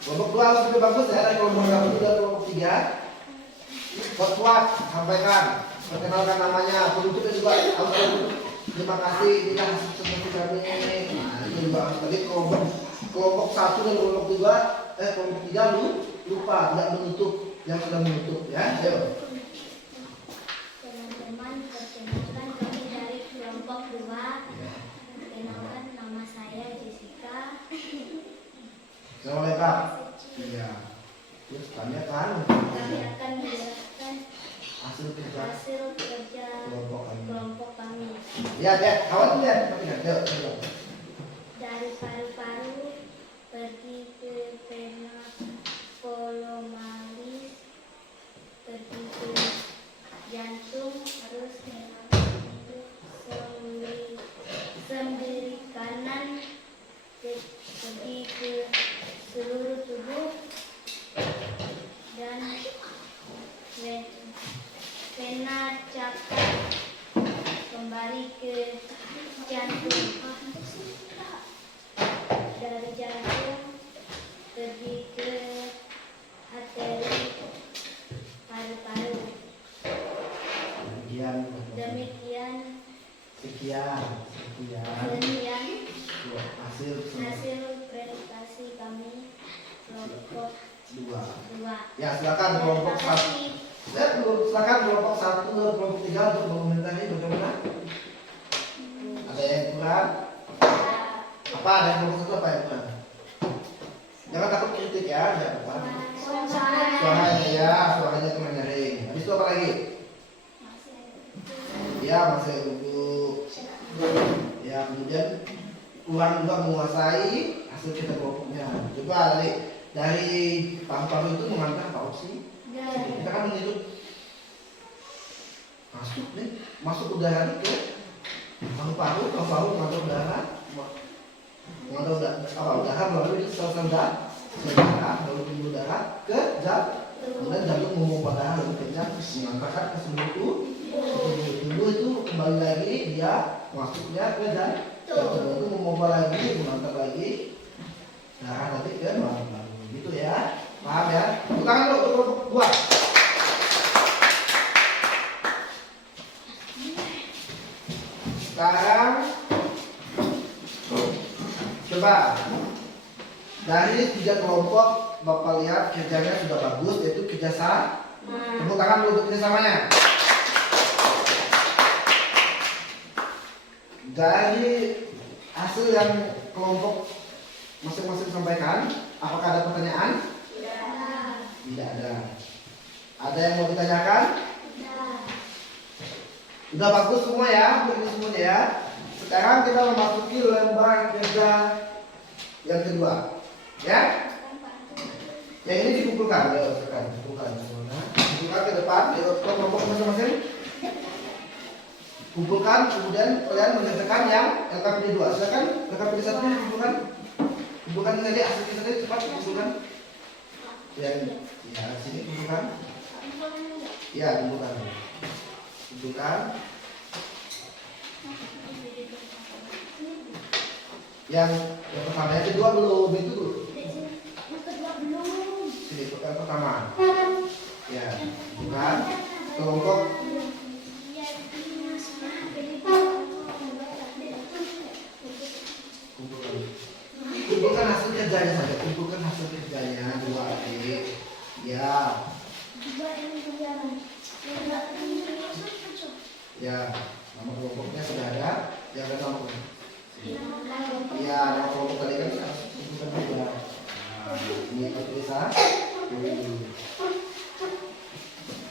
Kelompok 2 harus lebih bagus ya dari kelompok 1 dan kelompok 3. Kuat sampaikan, perkenalkan namanya, penutupnya juga harus berbentuk. Terima kasih, inilah seperti kami. Nah, ini juga tadi kelompok 1 dan kelompok 3 lupa tidak menutup yang sudah menutup ya. Ayo. teman-teman, perkenalkan kami dari kelompok 2. Perkenalkan nama saya Jessica. Assalamualaikum. Iya. Terus kami akan Kami akan menjelaskan hasil kerja hasil kerja kelompok kami. lihat ya, kawan lihat, perhatikan. Ayo. Dari paru-paru pergi ke vena pulmonalis, pergi ke jantung, terus sembiri kanan, pergi ke seluruh tubuh, dan vena cava kembali ke jantung. Dari jantung pergi ke arteri paru-paru. Demikian Sekian. Hasil hasil presentasi kami kelompok 2. Ya, silakan kelompok 1. kasih. Silakan kelompok 1 dan kelompok 3 untuk mengomentari bagaimana? Ada yang kurang? Apa ada yang kelompok 1 apa yang kurang? Jangan takut kritik ya, jangan apa. Suaranya ya, suaranya cuma nyaring. Habis itu apa lagi? Ya, masih duduk. Ya, kemudian kurang juga menguasai hasil kita kelompoknya. Coba dari paru-paru itu mengantar apa sih? Kita kan menghirup masuk udara nih ke paru-paru mengantar udara melalui sel-sel darah lalu timbul darah ke jantung, kemudian jantung memompa darah lebih kencang mengantarkan ke seluruh tubuh itu kembali lagi dia masuknya ke jantung itu memompa lagi mengantar lagi darah tadi ke paru-paru gitu ya, paham ya? Tepuk tangan dulu untuk kelompok 2. Sekarang coba dari 3 kelompok Bapak lihat kerjanya sudah bagus, yaitu kerjasama. Tepuk tangan dulu untuk kerjasamanya. Dari hasil yang kelompok masing-masing sampaikan, apakah ada pertanyaan? Tidak ada. Ada yang mau ditanyakan? Udah bagus semua ya, begini semuanya ya. Sekarang kita memasuki lembar kerja yang kedua, ya. Yang ini dikumpulkan, ya, sekarang kumpulkan ke depan, di kelompok masing-masing. Kumpulkan, kemudian kalian mengerjakan yang LKPD 2. Silakan LKPD 1 kumpulkan. Kumpulkan tadi hasil kita tadi cepat kumpulkan. Yang ya sini kumpulkan. Ya, kumpulkan. Kumpulkan. Yang pertama, yang kedua belum itu dulu. Sini yang pertama. Ya, bukan kelompok. Kumpulkan hasil kerjanya saja. Kumpulkan hasil kerjanya 2 adik. Ya. Ya, nama kelompoknya sudah ada. Yang ada nama kelompok. Ya, nama kelompok tadi kan kumpulkan juga. Nah, ini kita tulisan.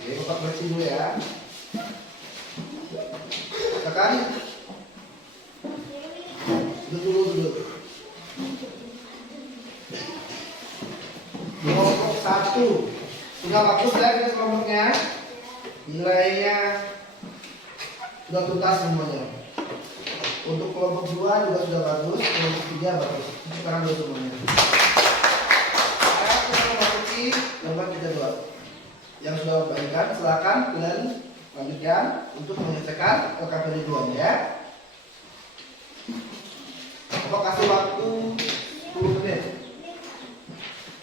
Oke, Bapak koreksi dulu ya. Sekali. Duduk. Kelompok 1 sudah bagus ya kita kelompoknya. Nilainya sudah tuntas semuanya. Untuk kelompok 2 juga sudah bagus, kelompok 3 bagus. Sekarang dulu semuanya. Sekarang kita memasuki lembar kerja 2. Yang sudah membagikan, silakan kalian lanjutkan untuk menyelesaikan LKPD 2 ya. Bapak kasih waktu 10 menit.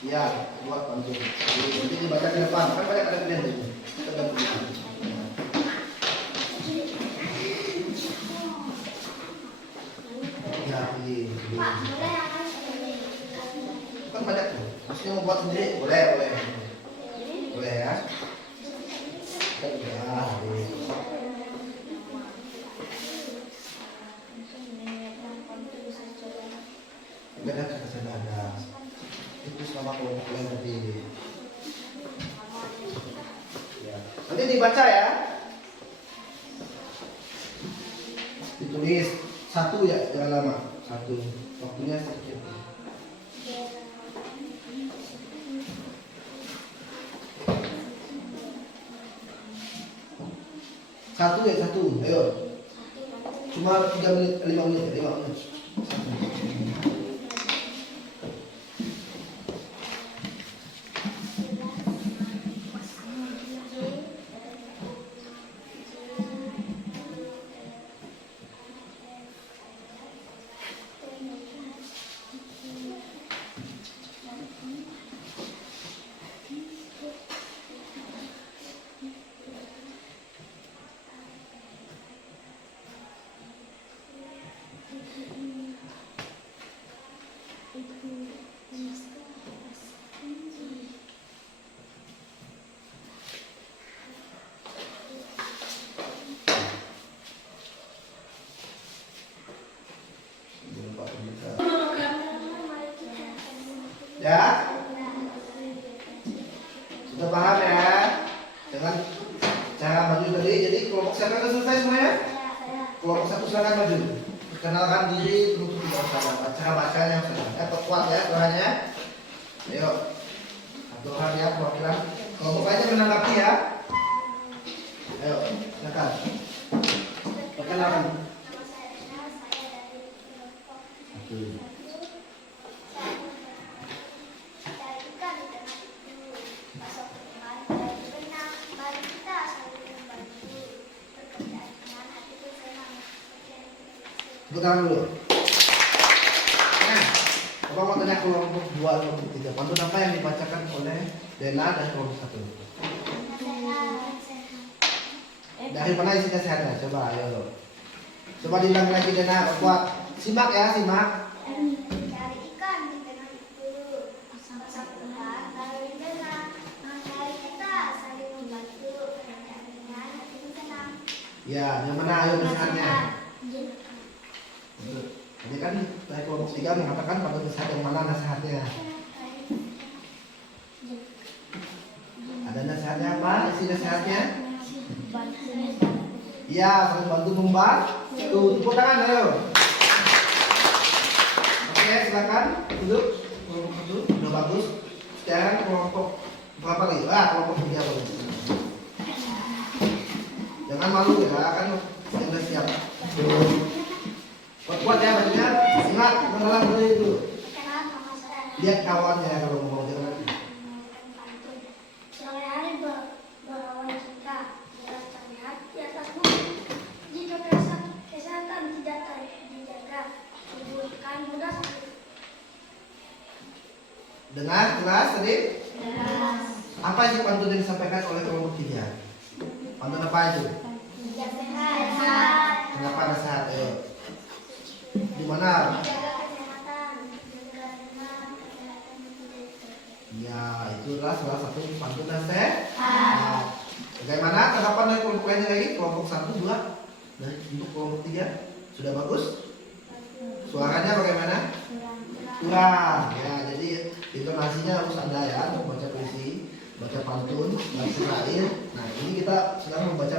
Ya, buat bantu. Jadi dibaca ke depan, kan banyak ada pilihan itu. Kita ganti. Ya, ini. Kan banyak tuh. Maksudnya mau buat sendiri, boleh. Boleh ya. Kan udah. Enggak ada. Itu sama kelompok lain tadi. Ya. Nanti dibaca ya. Ditulis 1 ya, jangan lama. 1. Waktunya sedikit. 1 ya, 1. Ayo. Cuma 3 menit, 5 menit. 1. Ya, sudah paham ya dengan cara maju tadi. Jadi kelompok siapa yang selesai semuanya? Kelompok 1 silakan maju. Kenalkan diri, tutup tidak usah cara bacanya kuat ya suaranya. Ayo, satu orang ya perwakilan kelompok aja menanggapi ya. Ayo, silakan. Perkenalkan. Nama saya Rena, saya dari kelompok Satu. cari ikan di tengah itu. Pasok teman dari benang, mari kita saling membantu. Pekerjaan teman hati pun senang. Tepuk tangan dulu. Nah, Bapak mau tanya kelompok 2 kelompok 3. Pantun apa yang dibacakan oleh Dena dan kelompok 1? Dari mana isinya sehatnya? Coba ayo. Coba diulang lagi Dena, kuat. Simak ya, simak. Cari ikan di tengah itu. Pasok teman dari benang, mari kita saling membantu. Pekerjaan teman hati pun senang. Ya, yang mana ayo misalnya? Ini kan dari kelompok 3 mengatakan pantun sehat yang mana nasihatnya? Ada nasihatnya apa? Isi nasihatnya? Iya, saling bantu membantu. Tepuk tangan ayo. Oke, silakan duduk. Kelompok 1 udah bagus. Sekarang kelompok berapa lagi? Kelompok 3 bagus. Jangan malu ya, kan sudah siap. Kuat ya bacanya. Ingat, kenalan dulu. Nama saya Lihat kawannya kalau mau jangan. Sore hari berawan cinta, jalan terlihat di atas bumi. Jika kesehatan tidak dijaga, tubuhkan mudah sakit. Dengar jelas tadi? Apa sih pantun yang disampaikan oleh kelompok 3? Pantun apa itu? Sehat. Kenapa nasihat? Ayo. Di mana? Jaga kesehatan, jaga teman, kesehatan tidak. Ya, itu adalah salah satu pantun nasihat. Bagaimana tanggapan dari kelompok lainnya lagi? Kelompok 1, 2, dan untuk kelompok 3 sudah bagus? Suaranya bagaimana? Kurang. Ya, jadi intonasinya harus ada ya untuk baca puisi, baca pantun, baca syair. Nah, ini kita sedang membaca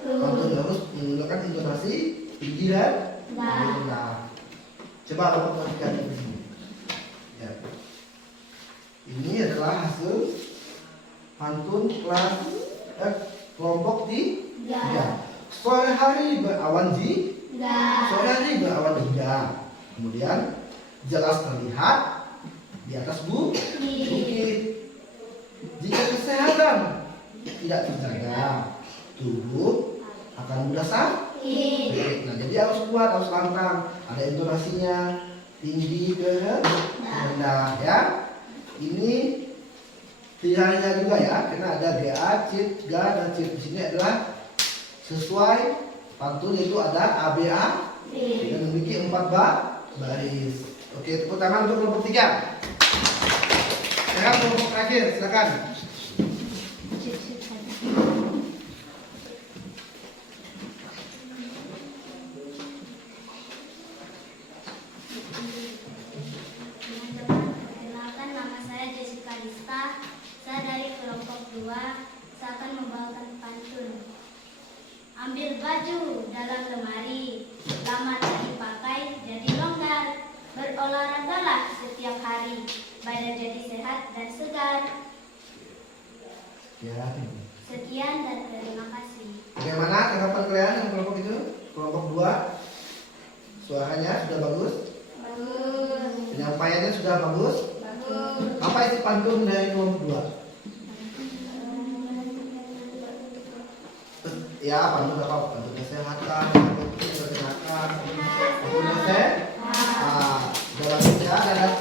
pantun harus menggunakan intonasi tinggi dan rendah. Coba Bapak perhatikan di sini. Ya. Ini adalah hasil pantun kelas kelompok 3. Sore hari berawan sore hari berawan hingga. Kemudian jelas terlihat di atas bukit. Jika kesehatan tidak terjaga, tubuh akan mudah sakit. Nah, jadi harus kuat, harus lantang. Ada intonasinya tinggi ke rendah ya. Ini pilihannya juga ya, karena ada GA, CIT, GA, dan CIT. Di sini adalah sesuai pantun, yaitu ada ABA dan memiliki 4 baris. Oke, tepuk tangan untuk kelompok 3. Sekarang kelompok terakhir, silakan. Perkenalkan, nama saya Jessica Lista. Saya dari kelompok 2. Saya akan membawakan pantun. Ambil baju dalam lemari, lama tak dipakai jadi longgar. Berolahragalah setiap hari, badan jadi sehat dan segar. Sekian dan terima kasih. Bagaimana tanggapan kalian yang kelompok itu? Kelompok 2 suaranya sudah bagus? Bagus. Penyampaiannya sudah bagus? Bagus. Apa isi pantun dari kelompok 2? Ya, pantun apa? Pantun kesehatan, pantun kesehatan, pantun kesehatan. Dalam kerja dan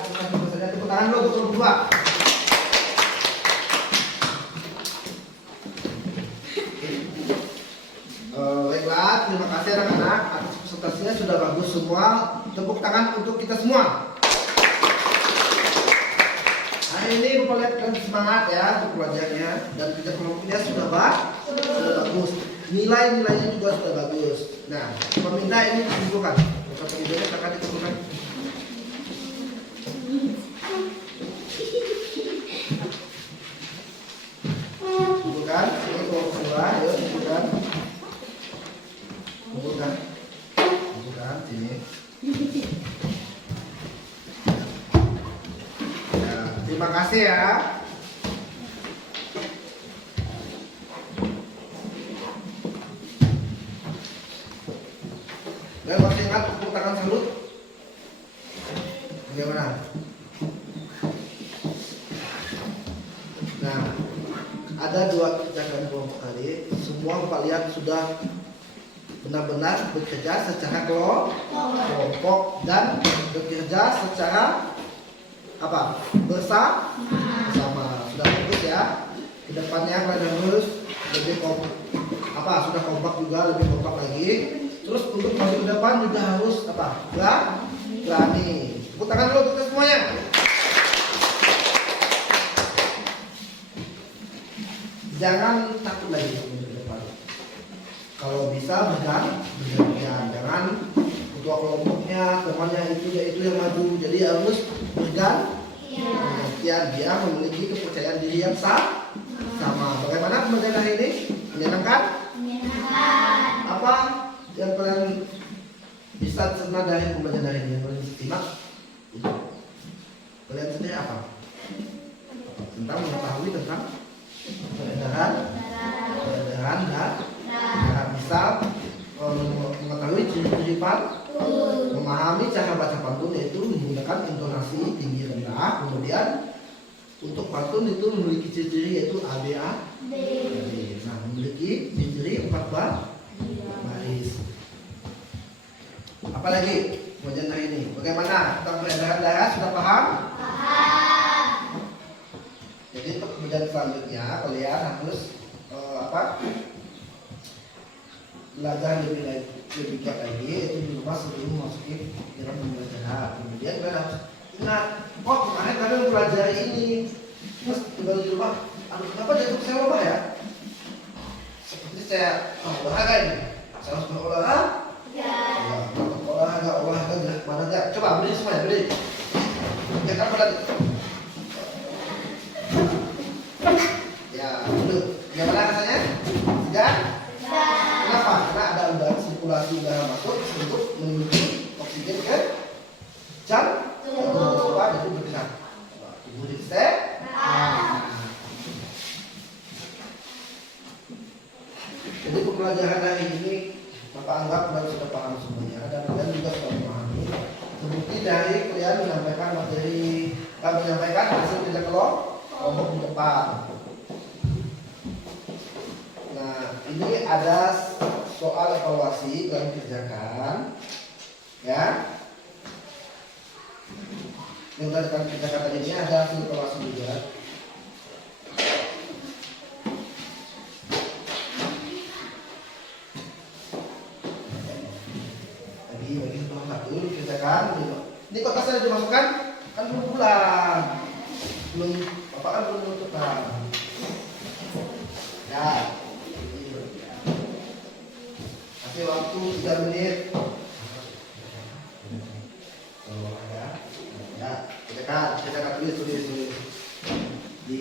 tepuk tangan dulu untuk kelompok 2. Baiklah, terima kasih anak-anak atas presentasinya sudah bagus semua. Tepuk tangan untuk kita semua. Nah, ini memperlihatkan semangat ya untuk belajarnya, dan kita kelompoknya sudah bagus. Nilai-nilainya juga sudah bagus. Nah, peminta ini dikumpulkan. Beberapa videonya akan dikumpulkan. Kumpulkan, ini kelompok 2, yuk kumpulkan. Kumpulkan, sini. Terima kasih ya. Dan masih ingat tepuk tangan salut? Bagaimana? Nah, ada 2 kerjaan kelompok tadi. Semua kalian sudah benar-benar bekerja secara kelompok dan bekerja secara apa? Bersama. Sudah bagus ya. Kedepannya kalian harus lebih sudah kompak juga, lebih kompak lagi. Terus untuk maju ke depan juga harus apa? Berani. Tepuk tangan dulu untuk semuanya. Jangan takut lagi untuk ke depan. Kalau bisa bergantian. Jangan ketua kelompoknya, temannya itu yang maju. Jadi harus bergantian. Dia memiliki kepercayaan diri yang sama. Bagaimana pembelajaran hari ini? Menyenangkan? Apa yang kalian bisa cerna dari pembelajaran hari ini? Yang kalian simak? Kalian sendiri apa? Tentang mengetahui tentang peredaran dan bisa mengetahui ciri-ciri pantun, memahami cara baca pantun yaitu menggunakan intonasi tinggi rendah. Kemudian untuk pantun itu memiliki ciri-ciri yaitu A, B, A, D. Nah, memiliki ciri-ciri 4 baris. Apalagi pembelajaran hari ini? Bagaimana tentang peredaran darah? Sudah paham? Jadi untuk pembelajaran selanjutnya kalian harus belajar lebih giat lagi itu di rumah sebelum masukin dalam pembelajaran. Kemudian kalian harus ingat, kemarin kalian belajar ini, terus tinggal di rumah, kenapa jantung saya lemah ya? Seperti saya olahraga ini, saya harus berolahraga. Olahraga gerak badan ya. Coba berdiri semuanya, berdiri. Tegakkan badan. Ya, duduk. Gimana rasanya? Segar? Kenapa? Karena ada udara, sirkulasi udara masuk untuk menuju oksigen ke jantung. Coba jadi bergerak. Tubuh disehat. Jadi pembelajaran hari ini Bapak anggap kalian sudah paham semuanya dan kalian juga sudah memahami. Terbukti dari kalian menyampaikan materi dan menyampaikan hasil kerja kelompok di depan. Nah, ini ada soal evaluasi kalian kerjakan, ya. Yang kalian kerjakan tadi ini ada hasil evaluasi juga. Bagi nomor 1 dikerjakan. Ini kok kasarnya dimasukkan kan belum pulang, belum menentukan. Ya, kasih waktu 3 menit. Ya, kerjakan tulis. Di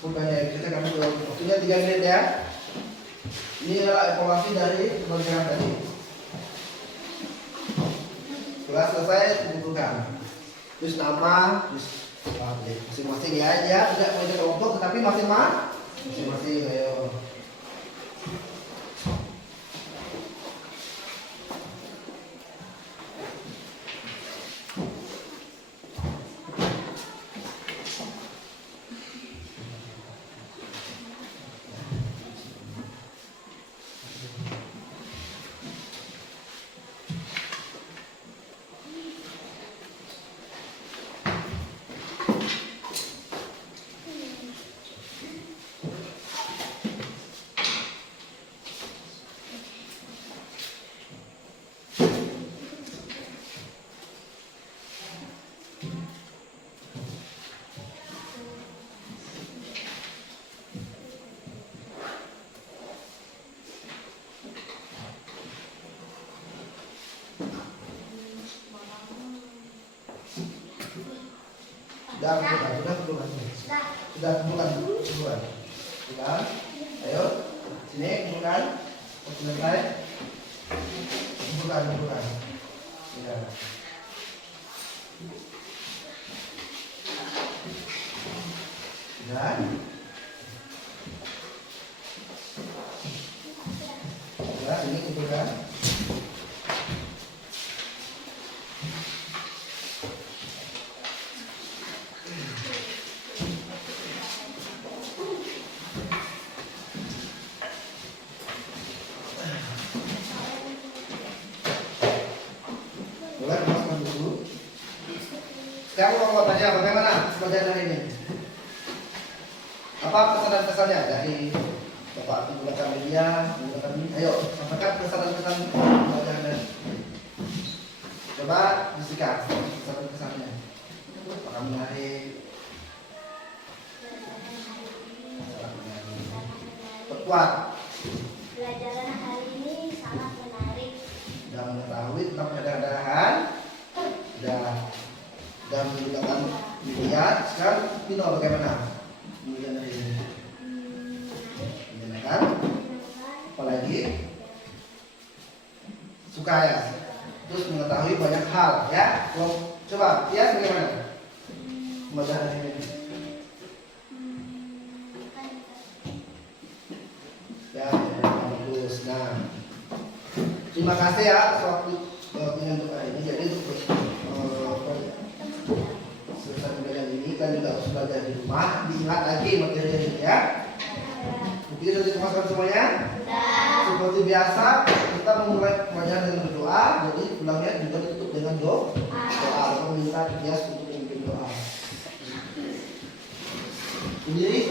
bukannya kerjakan dulu. Waktunya 3 menit ya. Ini adalah evaluasi dari pembelajaran tadi. Setelah selesai kumpulkan, terus nama, terus masing-masing ya, tidak punya kelompok tetapi masing-masing. Ayo. Sudah kumpulan. Ayo, sini kumpulan. Selesai. Kumpulan. Ya. Dan ya, ini kumpulkan. Boleh masukkan dulu. Sekarang mau tanya bagaimana pelajaran hari ini? Apa pesan-pesannya dari Bapak menggunakan media, menggunakan ini? Ayo, sampaikan pesan-pesan pelajaran hari ini. Coba disikat pesan-pesannya. Apakah menarik? Perkuat Pelajaran hari ini sangat menarik. dan mengetahui tentang penyederhanaan dan menggunakan media. Sekarang Pino bagaimana? Kemudian hari ini menyenangkan, apalagi suka ya. Terus mengetahui banyak hal ya. Coba ya bagaimana? Pembelajaran hari ini. Ya, bagus. Nah, terima kasih ya atas waktunya untuk hari ini. Jadi untuk selesai pembelajaran ini kan juga harus belajar di rumah. Diingat lagi materi ini ya. Mungkin sudah dikemaskan semuanya. Seperti biasa kita memulai pembelajaran dengan berdoa. Jadi pulangnya juga ditutup dengan doa. Meminta Dias untuk memimpin doa. Sendiri,